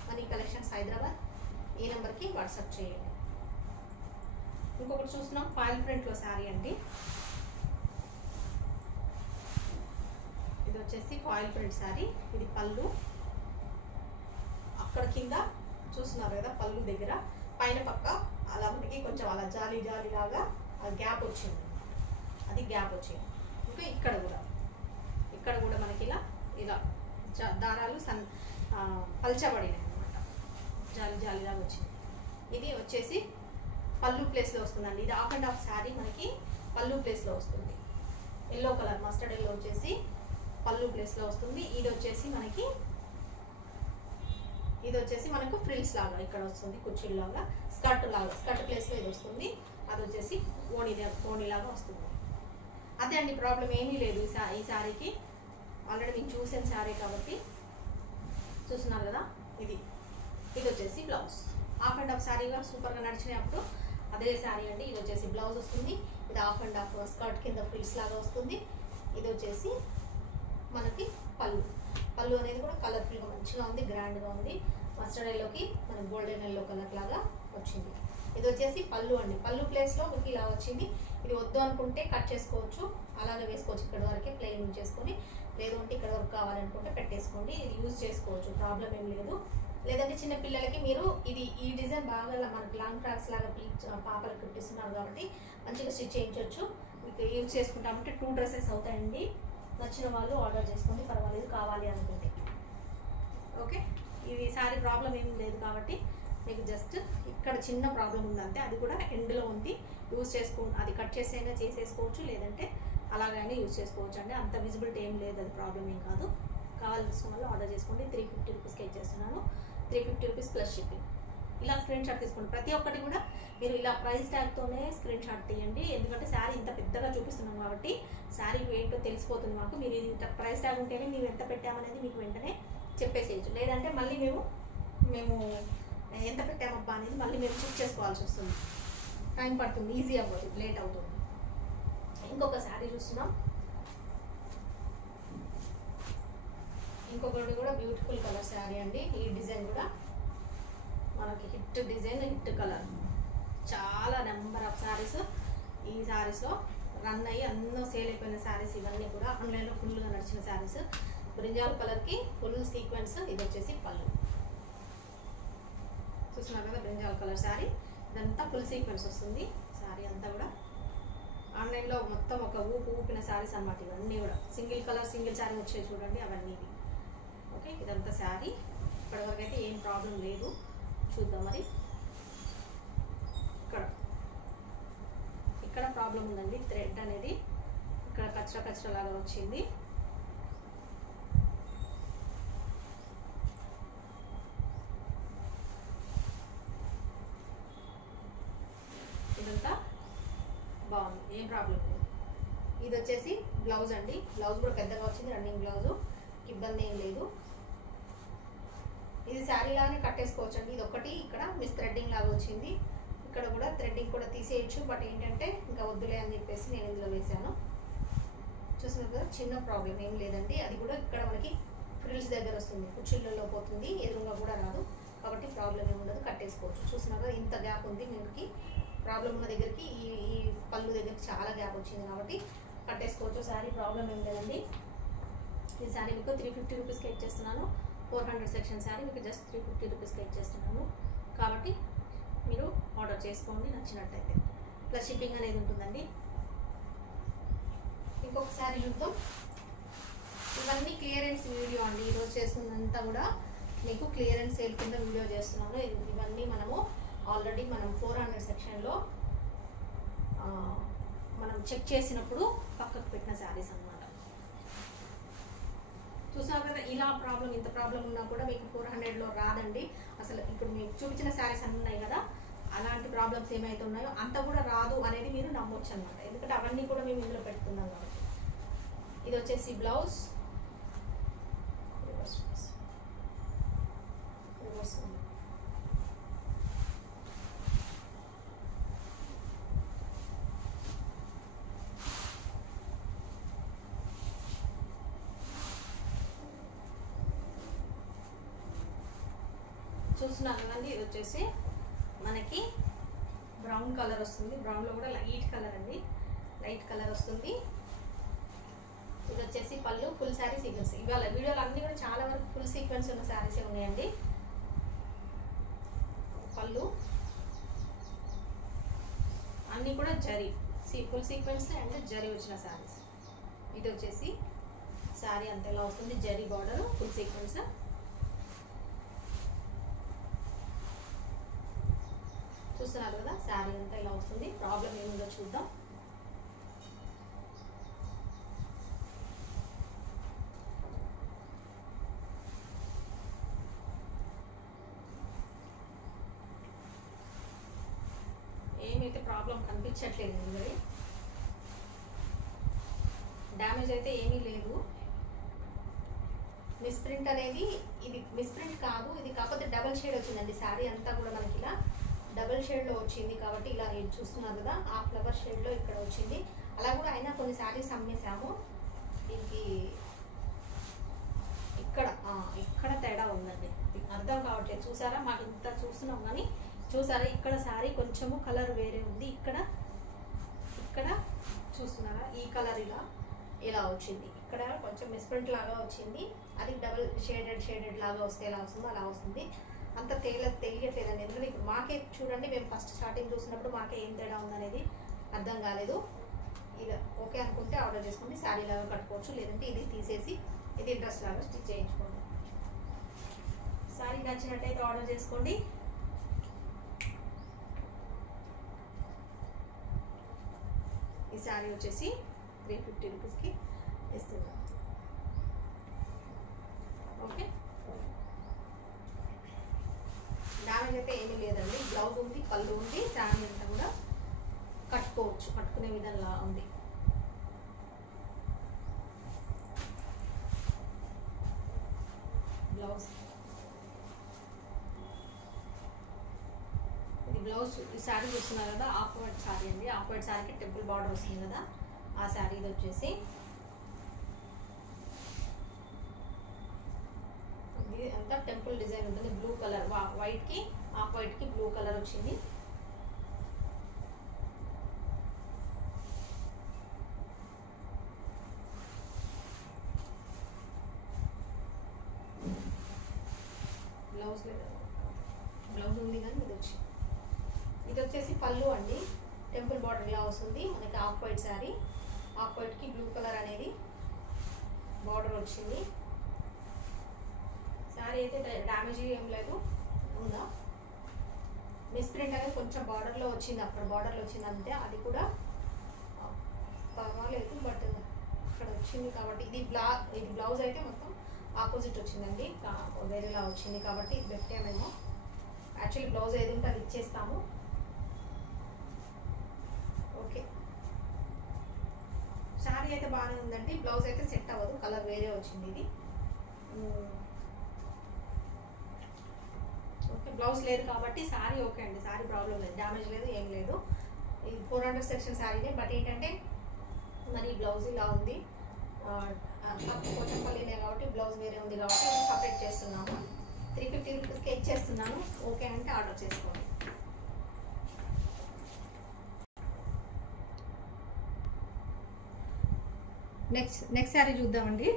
Money collections Hyderabad. ఈ నెంబర్కి వాట్సాప్ చేయండి. ఇంకొకటి చూస్తున్నాం, ఫాయిల్ ప్రింట్లో శారీ అండి. ఇది వచ్చేసి ఫాయిల్ ప్రింట్ శారీ. ఇది పళ్ళు, అక్కడ కింద చూస్తున్నారు కదా పళ్ళు దగ్గర పైన పక్క అలా మనకి కొంచెం అలా జాలి జాలి లాగా గ్యాప్ వచ్చింది, అది గ్యాప్ వచ్చింది. ఇంకా ఇక్కడ కూడా మనకి ఇలా దారాలు పల్చబడినాయి అన్నమాట, జాలి జాలిలాగా వచ్చింది. ఇది వచ్చేసి పళ్ళు ప్లేస్లో వస్తుందండి. ఇది హాఫ్ అండ్ హాఫ్ శారీ మనకి పళ్ళు ప్లేస్లో వస్తుంది. ఎల్లో కలర్ మస్టర్డ్ ఎల్లో వచ్చేసి పళ్ళు ప్లేస్లో వస్తుంది. ఇది వచ్చేసి మనకు ఫ్రిల్స్ లాగా ఇక్కడ వస్తుంది, కుర్చీలు లాగా, స్కర్ట్ ప్లేస్లో ఇది వస్తుంది. అది వచ్చేసి ఓణి లాగా వస్తుంది. అదే అండి, ప్రాబ్లం ఏమీ లేదు ఈ శారీకి. ఆల్రెడీ మీకు చూసిన శారీ కాబట్టి చూస్తున్నారు కదా. ఇది వచ్చేసి బ్లౌజ్. హాఫ్ అండ్ హాఫ్ శారీగా సూపర్గా నడిచినప్పుడు అదే శారీ అండి. ఇది వచ్చేసి బ్లౌజ్ వస్తుంది. ఇది హాఫ్ అండ్ హాఫ్ స్కర్ట్ కింద ఫ్రిల్స్ లాగా వస్తుంది. ఇది వచ్చేసి మనకి పళ్ళు అనేది కూడా కలర్ఫుల్గా మంచిగా ఉంది, గ్రాండ్గా ఉంది. మస్టర్డ్ ఎల్లోకి మన గోల్డెన్ ఎల్లో కలర్ లాగా వచ్చింది. ఇది వచ్చేసి పళ్ళు అండి. పళ్ళు ప్లేస్లో మీకు ఇలా వచ్చింది. ఇది వద్దు అనుకుంటే కట్ చేసుకోవచ్చు, అలాగే వేసుకోవచ్చు, ఇక్కడ వరకే ప్లెయిన్ ఉంచేసుకొని. లేదు అంటే ఇక్కడ వరకు కావాలనుకుంటే పెట్టేసుకోండి, ఇది యూజ్ చేసుకోవచ్చు, ప్రాబ్లం ఏం లేదు. లేదంటే చిన్న పిల్లలకి మీరు ఈ డిజైన్ బాగా మనకి లాంగ్ ఫ్రాక్స్ లాగా పాపలకు కుట్టిస్తున్నారు కాబట్టి మంచిగా స్టిచ్ చేయించవచ్చు. మీకు యూజ్ చేసుకుంటామంటే 2 డ్రెస్సెస్ అవుతాయండి. నచ్చిన వాళ్ళు ఆర్డర్ చేసుకోండి, పర్వాలేదు కావాలి అనుకుంటే. ఓకే, ఇది సారీ ప్రాబ్లం ఏం లేదు కాబట్టి మీకు జస్ట్ ఇక్కడ చిన్న ప్రాబ్లం ఉందంటే అది కూడా ఎండ్లో ఉంది, యూజ్ అది కట్ చేసైనా చేసేసుకోవచ్చు, లేదంటే అలాగైనా యూజ్ చేసుకోవచ్చు అండి. అంత విజిబిలిటీ ఏం లేదు, అది ప్రాబ్లం ఏం కాదు. కావాల్సిన వాళ్ళు ఆర్డర్ చేసుకోండి. 350 రూపీస్కి ఇచ్చేస్తున్నాను, 350 రూపీస్ ప్లస్ షిప్పింగ్. ఇలా స్క్రీన్ షాట్ తీసుకోండి. ప్రతి ఒక్కటి కూడా మీరు ఇలా ప్రైస్ ట్యాగ్తోనే స్క్రీన్ షాట్ తీయండి, ఎందుకంటే శారీ ఇంత పెద్దగా చూపిస్తున్నాం కాబట్టి శారీ ఏంటో తెలిసిపోతుంది మాకు. మీరు ఇంత ప్రైస్ ట్యాగ్ ఉంటేనే మేము ఎంత పెట్టామనేది మీకు వెంటనే చెప్పేసేయచ్చు, లేదంటే మళ్ళీ మేము ఎంత పెట్టామబ్బా అనేది మళ్ళీ మేము చెక్ చేసుకోవాల్సి వస్తుంది, టైం పడుతుంది, ఈజీ అవ్వదు, లేట్ అవుతుంది. ఇంకొక శారీ చూస్తున్నాం, ఇంకొకటి కూడా బ్యూటిఫుల్ కలర్ శారీ అండి. ఈ డిజైన్ కూడా మనకి హిట్ డిజైన్, హిట్ కలర్. చాలా నెంబర్ ఆఫ్ శారీస్ ఈ శారీస్లో రన్ అయ్యి అన్నో సేల్ అయిపోయిన శారీస్ ఇవన్నీ కూడా ఆన్లైన్లో ఫుల్గా నడిచిన శారీస్. బ్రింజాల్ కలర్కి ఫుల్ సీక్వెన్స్, ఇది వచ్చేసి పళ్ళు. చూస్తున్నారు కదా బ్రింజాల్ కలర్ శారీ, ఇదంతా ఫుల్ సీక్వెన్స్ వస్తుంది శారీ అంతా కూడా. ఆన్లైన్లో మొత్తం ఒక ఊపిన శారీస్ అన్నమాట ఇవన్నీ కూడా. సింగిల్ కలర్ సింగిల్ శారీ వచ్చే చూడండి అవన్నీ. ఓకే, ఇదంతా శారీ. ఇప్పటివరకు అయితే ఏం ప్రాబ్లం లేదు. చూద్దాం మరి. ఇక్కడ ప్రాబ్లం ఉందండి, థ్రెడ్ అనేది ఇక్కడ కచ్చర లాగా వచ్చింది. ఇదంతా బాగుంది, ఏం ప్రాబ్లం లేదు. ఇది వచ్చేసి బ్లౌజ్ అండి, బ్లౌజ్ కూడా పెద్దగా వచ్చింది, రన్నింగ్ బ్లౌజు, ఇబ్బంది ఏం లేదు. ఇది శారీ లాగానే కట్టేసుకోవచ్చు అండి. ఇది ఒకటి ఇక్కడ మిస్ థ్రెడ్డింగ్ లాగా వచ్చింది, ఇక్కడ కూడా థ్రెడ్డింగ్ కూడా తీసేయచ్చు, బట్ ఏంటంటే ఇంకా వద్దులే అని చెప్పేసి నేను ఇందులో వేసాను. చూస్తున్నారు కదా, చిన్న ప్రాబ్లం ఏం లేదండి. అది కూడా ఇక్కడ మనకి ఫ్రిల్స్ దగ్గర వస్తుంది, కుర్చీలలో పోతుంది, ఎదురుగా కూడా రాదు కాబట్టి ప్రాబ్లం ఏమి ఉండదు, కట్టేసుకోవచ్చు. చూస్తున్నారు కదా, ఇంత గ్యాప్ ఉంది మీకు. ప్రాబ్లం ఉన్న దగ్గరికి ఈ పళ్ళు దగ్గరికి చాలా గ్యాప్ వచ్చింది కాబట్టి కట్టేసుకోవచ్చు శారీ, ప్రాబ్లం ఏం లేదండి. ఈ శారీ మీకు 350 రూపీస్కి ఇచ్చేస్తున్నాను. 400 సెక్షన్ శారీ మీకు జస్ట్ 350 రూపీస్కి ఇచ్చేస్తున్నాను కాబట్టి మీరు ఆర్డర్ చేసుకోండి నచ్చినట్టయితే. ప్లస్ షిప్పింగ్ అనేది ఉంటుందండి. ఇంకొక శారీ చూద్దాం. ఇవన్నీ క్లియరెన్స్ వీడియో అండి. ఈరోజు చేస్తున్నంతా కూడా మీకు క్లియరెన్స్ సేల్ కింద వీడియో చేస్తున్నాను. ఇవన్నీ మనము ఆల్రెడీ 400 సెక్షన్లో మనం చెక్ చేసినప్పుడు పక్కకు పెట్టిన శారీస్ అన్నమాట. చూసారు కదా, ఇలా ప్రాబ్లం ఇంత ప్రాబ్లం ఉన్నా కూడా మీకు 400లో రాదండి అసలు. ఇప్పుడు మీకు చూపించిన శారీస్ అన్నీ ఉన్నాయి కదా, అలాంటి ప్రాబ్లమ్స్ ఏమైతే ఉన్నాయో అంత కూడా రాదు అనేది మీరు నమ్మొచ్చు అనమాట, ఎందుకంటే అవన్నీ కూడా మేము ఇందులో పెడుతున్నాం కాబట్టి. ఇది వచ్చేసి బ్లౌజ్, చూస్తున్నారు కదండి. ఇది వచ్చేసి మనకి బ్రౌన్ కలర్ వస్తుంది, బ్రౌన్లో కూడా లైట్ కలర్ అండి, లైట్ కలర్ వస్తుంది. ఇది వచ్చేసి పళ్ళు, ఫుల్ శారీ సీక్వెన్స్. ఇవాళ వీడియోలు అన్నీ కూడా చాలా వరకు ఫుల్ సీక్వెన్స్ ఉన్న శారీసే ఉన్నాయండి. పళ్ళు అన్నీ కూడా zari, full sequence and zari వచ్చిన శారీస్. ఇది వచ్చేసి శారీ అంతలా వస్తుంది, జరీ బార్డర్, ఫుల్ సీక్వెన్స్. చూస్తున్నారు కదా, శారీ అంతా ఇలా వస్తుంది. ప్రాబ్లం ఏముందో చూద్దాం. ఏమైతే ప్రాబ్లం కనిపించట్లేదు, మరి డ్యామేజ్ అయితే ఏమీ లేదు. మిస్ప్రింట్ అనేది ఇది మిస్ప్రింట్ కాదు, ఇది కాకపోతే డబల్ షేడ్ వచ్చిందండి. శారీ అంతా కూడా మనకి ఇలా డబల్ షేడ్లో వచ్చింది కాబట్టి ఇలా చూస్తున్నారు కదా, ఆ ఫ్లవర్ షేడ్లో ఇక్కడ వచ్చింది. అలా కూడా అయినా కొన్ని శారీస్ అమ్మేసాము, దీనికి ఇక్కడ తేడా ఉందండి, అర్థం కావట్లేదు. చూసారా, మాకు ఇంత చూస్తున్నాం కానీ చూసారా ఇక్కడ శారీ కొంచెము కలర్ వేరే ఉంది, ఇక్కడ ఇక్కడ చూస్తున్నారా ఈ కలర్ ఇలా వచ్చింది. ఇక్కడ కొంచెం మిస్ప్రింట్ లాగా వచ్చింది. అది డబుల్ షేడెడ్ లాగా వస్తే ఎలా వస్తుందో అలా వస్తుంది. అంత తెలియట్లేదండి. ఎందుకంటే ఇప్పుడు మాకే చూడండి, మేము ఫస్ట్ స్టార్టింగ్ చూసినప్పుడు మాకే ఏం తేడా ఉందనేది అర్థం కాలేదు. ఇలా ఓకే అనుకుంటే ఆర్డర్ చేసుకోండి. శారీ లాగా కట్టుకోవచ్చు, లేదంటే ఇది తీసేసి ఇది డ్రెస్ లాగా స్టిచ్ చేయించుకోండి. శారీ నచ్చినట్టయితే ఆర్డర్ చేసుకోండి. ఈ శారీ వచ్చేసి 350 రూపీస్కి ఇస్తున్నాం. ఓకే, డ్యామేజ్ అయితే ఏమీ లేదండి. బ్లౌజ్ ఉంది, పళ్ళు ఉంది, శారీ అంతా కూడా కట్టుకోవచ్చు, కట్టుకునే విధంగా ఉంది. బ్లౌజ్ ఇది బ్లౌజ్. ఈ శారీ చూస్తున్నారు కదా, ఆఫ్ వైట్ శారీ అండి. ఆఫ్ వైట్ శారీకి టెంపుల్ బార్డర్ వస్తుంది కదా, ఆ శారీ ఇది వచ్చేసి ఇది అంతా టెంపుల్ డిజైన్ ఉంటుంది. బ్లూ కలర్, వైట్కి ఆఫ్ వైట్కి బ్లూ కలర్ వచ్చింది. బ్లౌజ్ లేదా, బ్లౌజ్ ఉంది కానీ ఇది వచ్చేసి పళ్ళు అండి. టెంపుల్ బార్డర్ ఇలా వస్తుంది మనకి. ఆఫ్ వైట్ శారీ, ఆఫ్ వైట్కి బ్లూ కలర్ అనేది బార్డర్ వచ్చింది. శారీ అయితే డ్యామేజ్ ఏం లేదు, ఉందా మిస్ప్రింట్ అనేది కొంచెం బార్డర్లో వచ్చింది, అక్కడ బార్డర్లో వచ్చింది అంతే. అది కూడా పర్వాలేదు, బట్ ఇక్కడ వచ్చింది కాబట్టి ఇది బ్లౌజ్ అయితే మొత్తం ఆపోజిట్ వచ్చిందండి, వేరేలా వచ్చింది కాబట్టి ఇది పెట్టామేమో. యాక్చువల్లీ బ్లౌజ్ ఏది ఉంటే అది ఇచ్చేస్తాము. ఓకే, శారీ అయితే బాగానే ఉందండి. బ్లౌజ్ అయితే సెట్ అవ్వదు, కలర్ వేరే వచ్చింది ఇది. ఓకే, బ్లౌజ్ లేదు కాబట్టి శారీ ఓకే అండి. శారీ ప్రాబ్లం లేదు, డ్యామేజ్ లేదు, ఏం లేదు. ఇది 400 సెక్షన్ శారీనే, బట్ ఏంటంటే మరి బ్లౌజ్ ఇలా ఉంది. పోచంపల్లినే కాబట్టి బ్లౌజ్ వేరే ఉంది కాబట్టి సపరేట్ చేస్తున్నాము. 350 రూపీస్కి ఇచ్చేస్తున్నాను. ఓకే అంటే ఆర్డర్ చేసుకోండి. నెక్స్ట్ శారీ చూద్దామండి.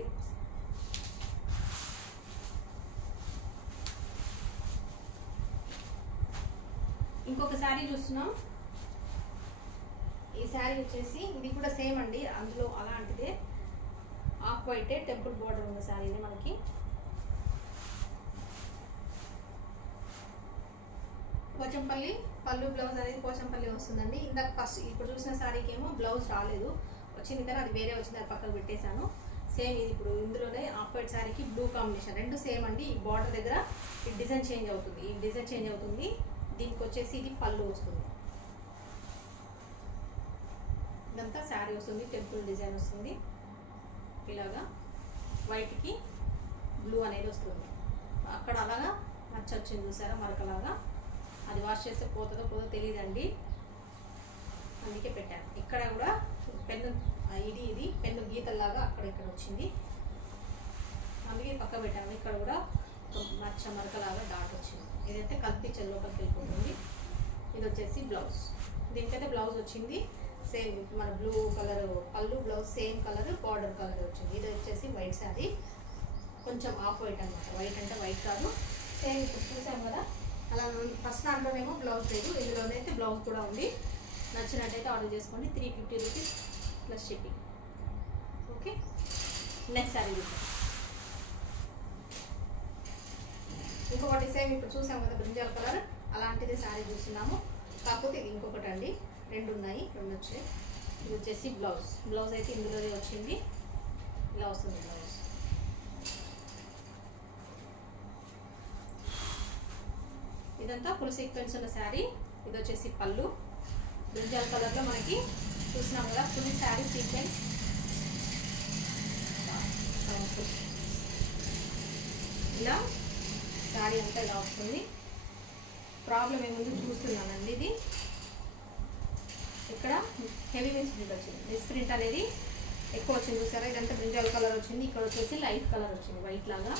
ఇంకొక శారీ చూస్తున్నాం. ఈ శారీ వచ్చేసి ఇది కూడా సేమ్ అండి, అందులో అలాంటిదే. ఆఫ్ వైటే టెంపుల్ బార్డర్ ఉన్న శారీ ఇది మనకి. పోచంపల్లి పళ్ళు, బ్లౌజ్ అనేది పోచంపల్లి వస్తుందండి. ఇందాక ఫస్ట్ ఇప్పుడు చూసిన శారీకి ఏమో బ్లౌజ్ రాలేదు, వచ్చింది కానీ అది వేరే వచ్చింది, అది పక్కకు పెట్టేశాను. సేమ్ ఇది ఇప్పుడు ఇందులోనే ఆఫ్ వైట్ శారీకి బ్లూ కాంబినేషన్, రెండు సేమ్ అండి. ఈ బార్డర్ దగ్గర ఈ డిజైన్ చేంజ్ అవుతుంది, ఈ డిజైన్ చేంజ్ అవుతుంది. దీనికి వచ్చేసి ఇది పళ్ళు వస్తుంది. ఇదంతా శారీ వస్తుంది, టెంపుల్ డిజైన్ వస్తుంది. ఇలాగా వైట్కి బ్లూ అనేది వస్తుంది. అక్కడ అలాగా మచ్చ వచ్చింది చూసారా, మరకలాగా. అది వాష్ చేస్తే పోతుందో తెలియదండి, అందుకే పెట్టాను. ఇక్కడ కూడా పెన్ను, ఇది పెన్ను గీతల్లాగా అక్కడ ఇక్కడ వచ్చింది, అందుకే పక్క పెట్టాను. ఇక్కడ కూడా మచ్చ మరకలాగా డాట్ వచ్చింది. ఇదైతే కల్పించే లోపలికి వెళ్ళిపోతుంది. ఇది వచ్చేసి బ్లౌజ్. దీనికైతే బ్లౌజ్ వచ్చింది సేమ్, మన బ్లూ కలర్ పళ్ళు, blouse same colour, border colour వచ్చింది. ఇది వచ్చేసి వైట్ శారీ, కొంచెం ఆఫ్ వైట్ అనమాట. వైట్ అంటే వైట్ కాదు, సేమ్ ఇప్పుడు చూసాం కదా అలా. ఫస్ట్ దాంట్లోనేమో బ్లౌజ్ లేదు, ఇందులోనైతే బ్లౌజ్ కూడా ఉంది. నచ్చినట్టయితే ఆర్డర్ చేసుకోండి. 350 rupees plus shipping. Okay, next sari చూద్దాం. ఇంకొకటి సేమ్ ఇప్పుడు చూసాం కదా బ్రింజాల్ కలర్, అలాంటిది శారీ చూస్తున్నాము. కాకపోతే ఇది ఇంకొకటి అండి, రెండు ఉన్నాయి, రెండు వచ్చాయి. ఇది వచ్చేసి బ్లౌజ్ అయితే ఇందులోనే వచ్చింది, ఇలా వస్తుంది బ్లౌజ్. ఇదంతా ఫుల్ సీక్వెన్స్ ఉన్న శారీ. ఇది వచ్చేసి పళ్ళు, బ్రింజాల్ కలర్లో మనకి చూసినాం కదా, ఫుల్ శారీ సీక్వెన్స్. ఇలా శారీ అంతా ఇలా వస్తుంది. ప్రాబ్లం ఏముంది చూస్తున్నానండి. ఇది ఇక్కడ హెవీ మిస్ప్రింట్ వచ్చింది, మిస్ప్రింట్ అనేది ఎక్కువ వచ్చింది చూసారా. ఇదంతా బ్రింజాల్ కలర్ వచ్చింది, ఇక్కడ వచ్చేసి లైట్ కలర్ వచ్చింది, వైట్ లాగా.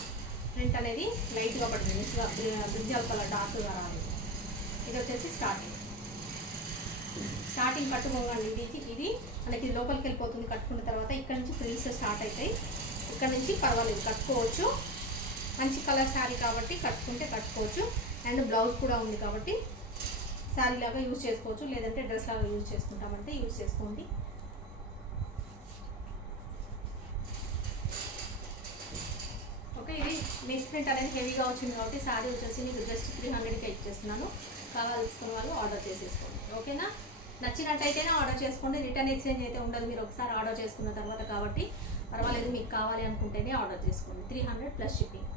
ప్రింట్ అనేది లైట్గా పడుతుంది, బ్రింజాల్ కలర్ డార్క్గా రాలేదు. ఇది వచ్చేసి స్టార్టింగ్. స్టార్టింగ్ కట్టుకోండి. ఇది మనకి లోపలికి వెళ్ళిపోతుంది. కట్టుకున్న తర్వాత ఇక్కడ నుంచి ఫ్రిల్స్ స్టార్ట్ అవుతాయి. ఇక్కడ నుంచి పర్వాలేదు కట్టుకోవచ్చు. మంచి కలర్ శారీ కాబట్టి కట్టుకుంటే కట్టుకోవచ్చు. అండ్ బ్లౌజ్ కూడా ఉంది కాబట్టి శారీ లాగా యూజ్ చేసుకోవచ్చు, లేదంటే డ్రెస్ లాగా యూజ్ చేసుకుంటామంటే యూజ్ చేసుకోండి. ఓకే, ఇది మిక్స్ ప్రింట్ అనేది హెవీగా వచ్చింది కాబట్టి శారీ వచ్చేసి మీకు జస్ట్ 300కి ఇచ్చేస్తున్నాను. కావాల్సిన వాళ్ళు ఆర్డర్ చేసేసుకోండి. ఓకేనా? నచ్చినట్టయితేనే ఆర్డర్ చేసుకోండి. రిటర్న్ ఎక్స్చేంజ్ అయితే ఉండదు. మీరు ఒకసారి ఆర్డర్ చేసుకున్న తర్వాత కాబట్టి పర్వాలేదు. మీకు కావాలి అనుకుంటేనే ఆర్డర్ చేసుకోండి. 300 ప్లస్ షిప్పింగ్.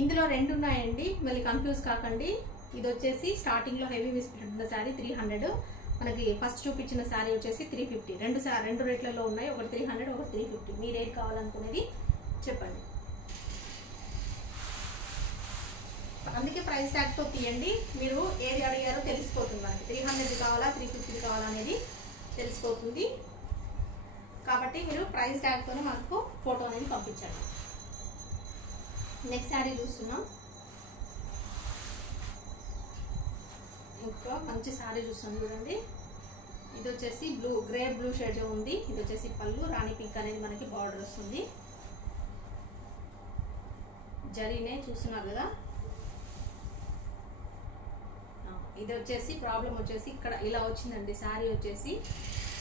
ఇందులో 2 ఉన్నాయండి, మళ్ళీ కన్ఫ్యూజ్ కాకండి. ఇది వచ్చేసి స్టార్టింగ్లో హెవీ మిక్స్ ప్రింట్ ఉన్న శారీ 300. మనకి ఫస్ట్ చూపించిన శారీ వచ్చేసి 350. రెండు రేట్లలో ఉన్నాయి. ఒకటి 300, ఒకటి 350. మీరు ఏది కావాలనుకునేది చెప్పండి. అందుకే ప్రైస్ ట్యాగ్తో తీయండి. మీరు ఏది అడిగారో తెలిసిపోతుంది. మనకి 300 కావాలా 350 కావాలా అనేది తెలిసిపోతుంది. కాబట్టి మీరు ప్రైస్ ట్యాగ్తోనే మనకు ఫోటో అనేది పంపించండి. నెక్స్ట్ శారీ చూస్తున్నాం. ఇంకా మంచి శారీ చూస్తున్నాం చూడండి. ఇది వచ్చేసి గ్రే బ్లూ షేడ్ ఉంది. ఇది వచ్చేసి పళ్ళు, రాణి పింక్ అనేది మనకి బార్డర్ వస్తుంది. జరీనే చూస్తున్నారు కదా. ఇది వచ్చేసి ప్రాబ్లం వచ్చేసి ఇక్కడ ఇలా వచ్చిందండి. శారీ వచ్చేసి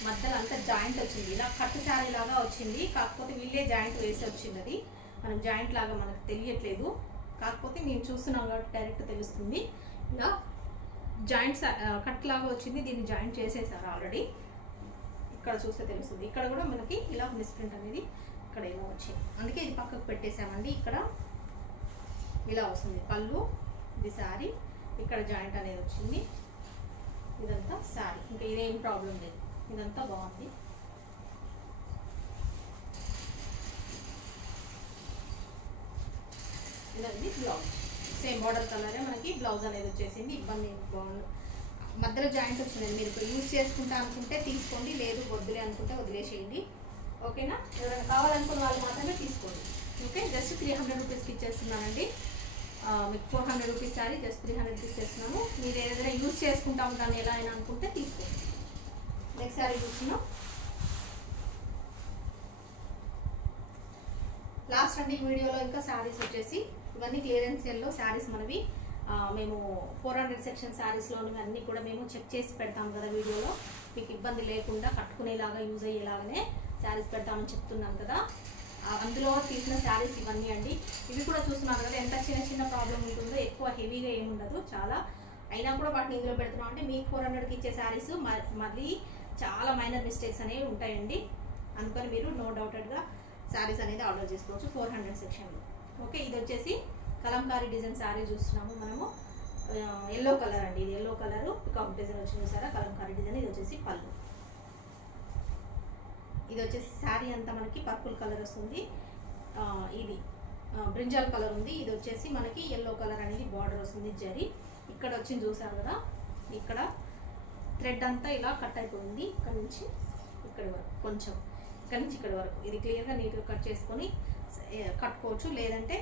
మధ్యలో అంతా జాయింట్ వచ్చింది. ఇలా కట్టు శారీ లాగా వచ్చింది. కాకపోతే వీళ్ళే జాయింట్ వేసి వచ్చింది. అది మనకు జాయింట్ లాగా మనకు తెలియట్లేదు. కాకపోతే మేము చూస్తున్నాం కాబట్టి డైరెక్ట్ తెలుస్తుంది. ఇలా జాయింట్ కట్ లాగా వచ్చింది. దీన్ని జాయింట్ చేసేసారు ఆల్రెడీ. ఇక్కడ చూస్తే తెలుస్తుంది. ఇక్కడ కూడా మనకి ఇలా మిస్ప్రింట్ అనేది ఇక్కడ ఇలా వచ్చింది. అందుకే ఇది పక్కకు పెట్టేసామండి. ఇక్కడ ఇలా వస్తుంది పళ్ళు, ఇది శారీ, ఇక్కడ జాయింట్ అనేది వచ్చింది. ఇదంతా శారీ. ఇంకా ఇదేం ప్రాబ్లం లేదు. ఇదంతా బాగుంది. ఇదండి బ్లౌజ్. సేమ్ బార్డర్ కలరే మనకి బ్లౌజ్ అనేది వచ్చేసింది. ఇబ్బంది బాగుంది. మధ్యలో జాయింట్ వచ్చింది. మీరు యూజ్ చేసుకుంటా అనుకుంటే తీసుకోండి, లేదు వద్దులే అనుకుంటే వదిలేసేయండి. ఓకేనా? ఎవరైనా కావాలనుకున్న వాళ్ళు మాత్రమే తీసుకోండి. ఓకే, జస్ట్ 300 రూపీస్కి ఇచ్చేస్తున్నానండి. మీకు 400 రూపీస్ శారీ జస్ట్ 300 రూపీస్ చేస్తున్నాము. మీరు ఏదైనా యూజ్ చేసుకుంటాము దాన్ని ఎలా అయినా అనుకుంటే తీసుకోండి. నెక్స్ట్ శారీ చూస్తున్నాం. లాస్ట్ అండి ఈ వీడియోలో ఇంకా శారీస్ వచ్చేసి ఇవన్నీ క్లియరెన్స్ సేల్లో శారీస్ మనవి. మేము 400 సెక్షన్ శారీస్లోని అన్నీ కూడా మేము చెక్ చేసి పెడతాం కదా వీడియోలో. మీకు ఇబ్బంది లేకుండా కట్టుకునేలాగా యూజ్ అయ్యేలాగానే శారీస్ పెడతామని చెప్తున్నాను కదా. అందులో తీసిన శారీస్ ఇవన్నీ అండి. ఇవి కూడా చూస్తున్నారు కదా ఎంత చిన్న చిన్న ప్రాబ్లం ఉంటుందో. ఎక్కువ హెవీగా ఏముండదు చాలా. అయినా కూడా వాటిని ఇందులో పెడుతున్నాం అంటే మీకు 400కి ఇచ్చే శారీస్ మళ్ళీ చాలా మైనర్ మిస్టేక్స్ అనేవి ఉంటాయండి. అందుకని మీరు నో డౌటెడ్గా శారీస్ అనేది ఆర్డర్ చేసుకోవచ్చు 400 సెక్షన్లో. ఓకే, ఇది వచ్చేసి కలంకారీ డిజైన్ శారీ చూస్తున్నాము మనము. ఎల్లో కలర్ అండి. ఇది ఎల్లో కలర్ పికాక్ డిజైన్ వచ్చి చూసారా, కలంకారీ డిజైన్. ఇది వచ్చేసి పళ్ళు. ఇది వచ్చేసి శారీ అంతా మనకి పర్పుల్ కలర్ వస్తుంది. ఇది బ్రింజాల్ కలర్ ఉంది. ఇది వచ్చేసి మనకి ఎల్లో కలర్ అనేది బార్డర్ వస్తుంది. జరీ ఇక్కడ వచ్చింది చూసారు కదా. ఇక్కడ థ్రెడ్ అంతా ఇలా కట్ అయిపోయింది. ఇక్కడ నుంచి ఇక్కడ వరకు, కొంచెం ఇక్కడ నుంచి ఇక్కడ వరకు. ఇది క్లియర్గా నీట్గా కట్ చేసుకొని కట్టుకోవచ్చు, లేదంటే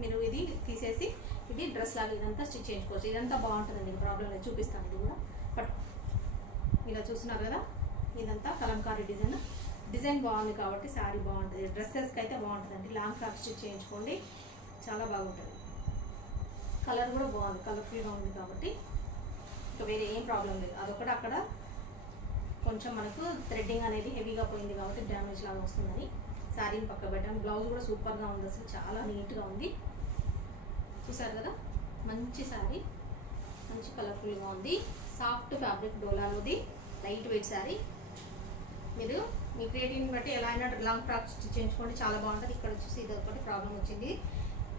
మీరు ఇది తీసేసి ఇది డ్రెస్ లాగా ఇదంతా స్టిచ్ చేయించుకోవచ్చు. ఇదంతా బాగుంటుందండి, ప్రాబ్లం లేదు. చూపిస్తాను ఇది కూడా. బట్ ఇలా చూస్తున్నారు కదా, ఇదంతా కలంకారీ డిజైన్ బాగుంది కాబట్టి శారీ బాగుంటుంది. డ్రెస్సెస్కి అయితే బాగుంటుందండి. లాంగ్ ఫ్రాక్ స్టిచ్ చేయించుకోండి, చాలా బాగుంటుంది. కలర్ కూడా బాగుంది, కలర్ఫుల్గా ఉంది కాబట్టి ఇంకా వేరే ఏం ప్రాబ్లం లేదు. అదొకటి అక్కడ కొంచెం మనకు థ్రెడ్డింగ్ అనేది హెవీగా పోయింది కాబట్టి డ్యామేజ్ లాగా వస్తుందని శారీని పక్క పెట్టాను. బ్లౌజ్ కూడా సూపర్గా ఉంది, అసలు చాలా నీట్గా ఉంది. చూసారు కదా, మంచి శారీ, మంచి కలర్ఫుల్గా ఉంది. సాఫ్ట్ ఫ్యాబ్రిక్ డోలాలోది లైట్ వెయిట్ శారీ. మీరు మీ క్రియేటివ్ని బట్టి ఎలా అయినా లాంగ్ ఫ్రాక్ స్టిచ్ చేయించుకోండి, చాలా బాగుంటుంది. ఇక్కడ వచ్చేసి ఇది ఒకటి ప్రాబ్లం వచ్చింది.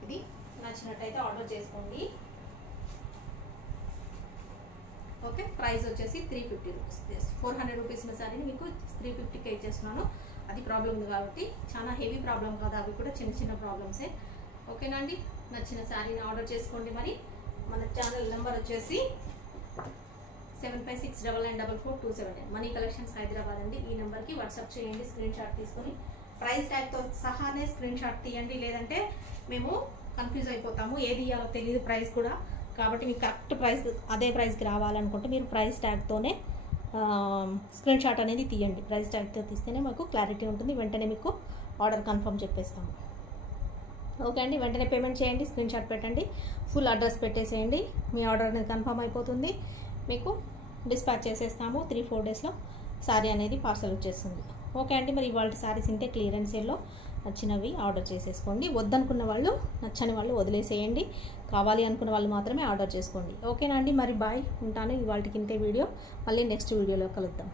ఇది నచ్చినట్టయితే ఆర్డర్ చేసుకోండి. ఓకే, ప్రైస్ వచ్చేసి 350 రూపీస్. 400 రూపీస్ ఉన్న శారీని మీకు 350కి ఇచ్చేస్తున్నాను. అది ప్రాబ్లం ఉంది కాబట్టి, చాలా హెవీ ప్రాబ్లం కాదు, అవి కూడా చిన్న చిన్న ప్రాబ్లమ్సే. ఓకేనా అండి? నచ్చిన శారీని ఆర్డర్ చేసుకోండి. మరి మన ఛానల్ నెంబర్ వచ్చేసి 7569944279 మనీ కలెక్షన్స్ హైదరాబాద్ అండి. ఈ నెంబర్కి వాట్సాప్ చేయండి, స్క్రీన్ షాట్ తీసుకొని ప్రైస్ ట్యాగ్తో సహానే స్క్రీన్ షాట్ తీయండి, లేదంటే మేము కన్ఫ్యూజ్ అయిపోతాము, ఏది ఇవ్వాలో తెలియదు ప్రైస్ కూడా. కాబట్టి మీకు కరెక్ట్ ప్రైస్ అదే ప్రైస్కి రావాలనుకుంటే మీరు ప్రైస్ ట్యాగ్తోనే స్క్రీన్ షాట్ అనేది తీయండి. ప్రైస్ ట్యాగ్తో తీస్తేనే మాకు క్లారిటీ ఉంటుంది. వెంటనే మీకు ఆర్డర్ కన్ఫర్మ్ చెప్పేస్తాము. ఓకే అండి, వెంటనే పేమెంట్ చేయండి, స్క్రీన్ షాట్ పెట్టండి, ఫుల్ అడ్రస్ పెట్టేసేయండి. మీ ఆర్డర్ అనేది కన్ఫర్మ్ అయిపోతుంది. మీకు డిస్పాచ్ చేసేస్తాము. 3-4 డేస్లో శారీ అనేది పార్సల్ వచ్చేస్తుంది. ఓకే అండి, మరి ఇవాళ శారీస్ ఇంతే క్లియరెన్స్ సేల్లో నచ్చినవి ఆర్డర్ చేసేసుకోండి. వద్దనుకున్న వాళ్ళు, నచ్చని వాళ్ళు వదిలేసేయండి. కావాలి అనుకున్న వాళ్ళు మాత్రమే ఆర్డర్ చేసుకోండి. ఓకేనా అండి, మరి బాయ్, ఉంటాను. ఇవాళకి ఇంతే వీడియో. మళ్ళీ నెక్స్ట్ వీడియోలో కలుద్దాం.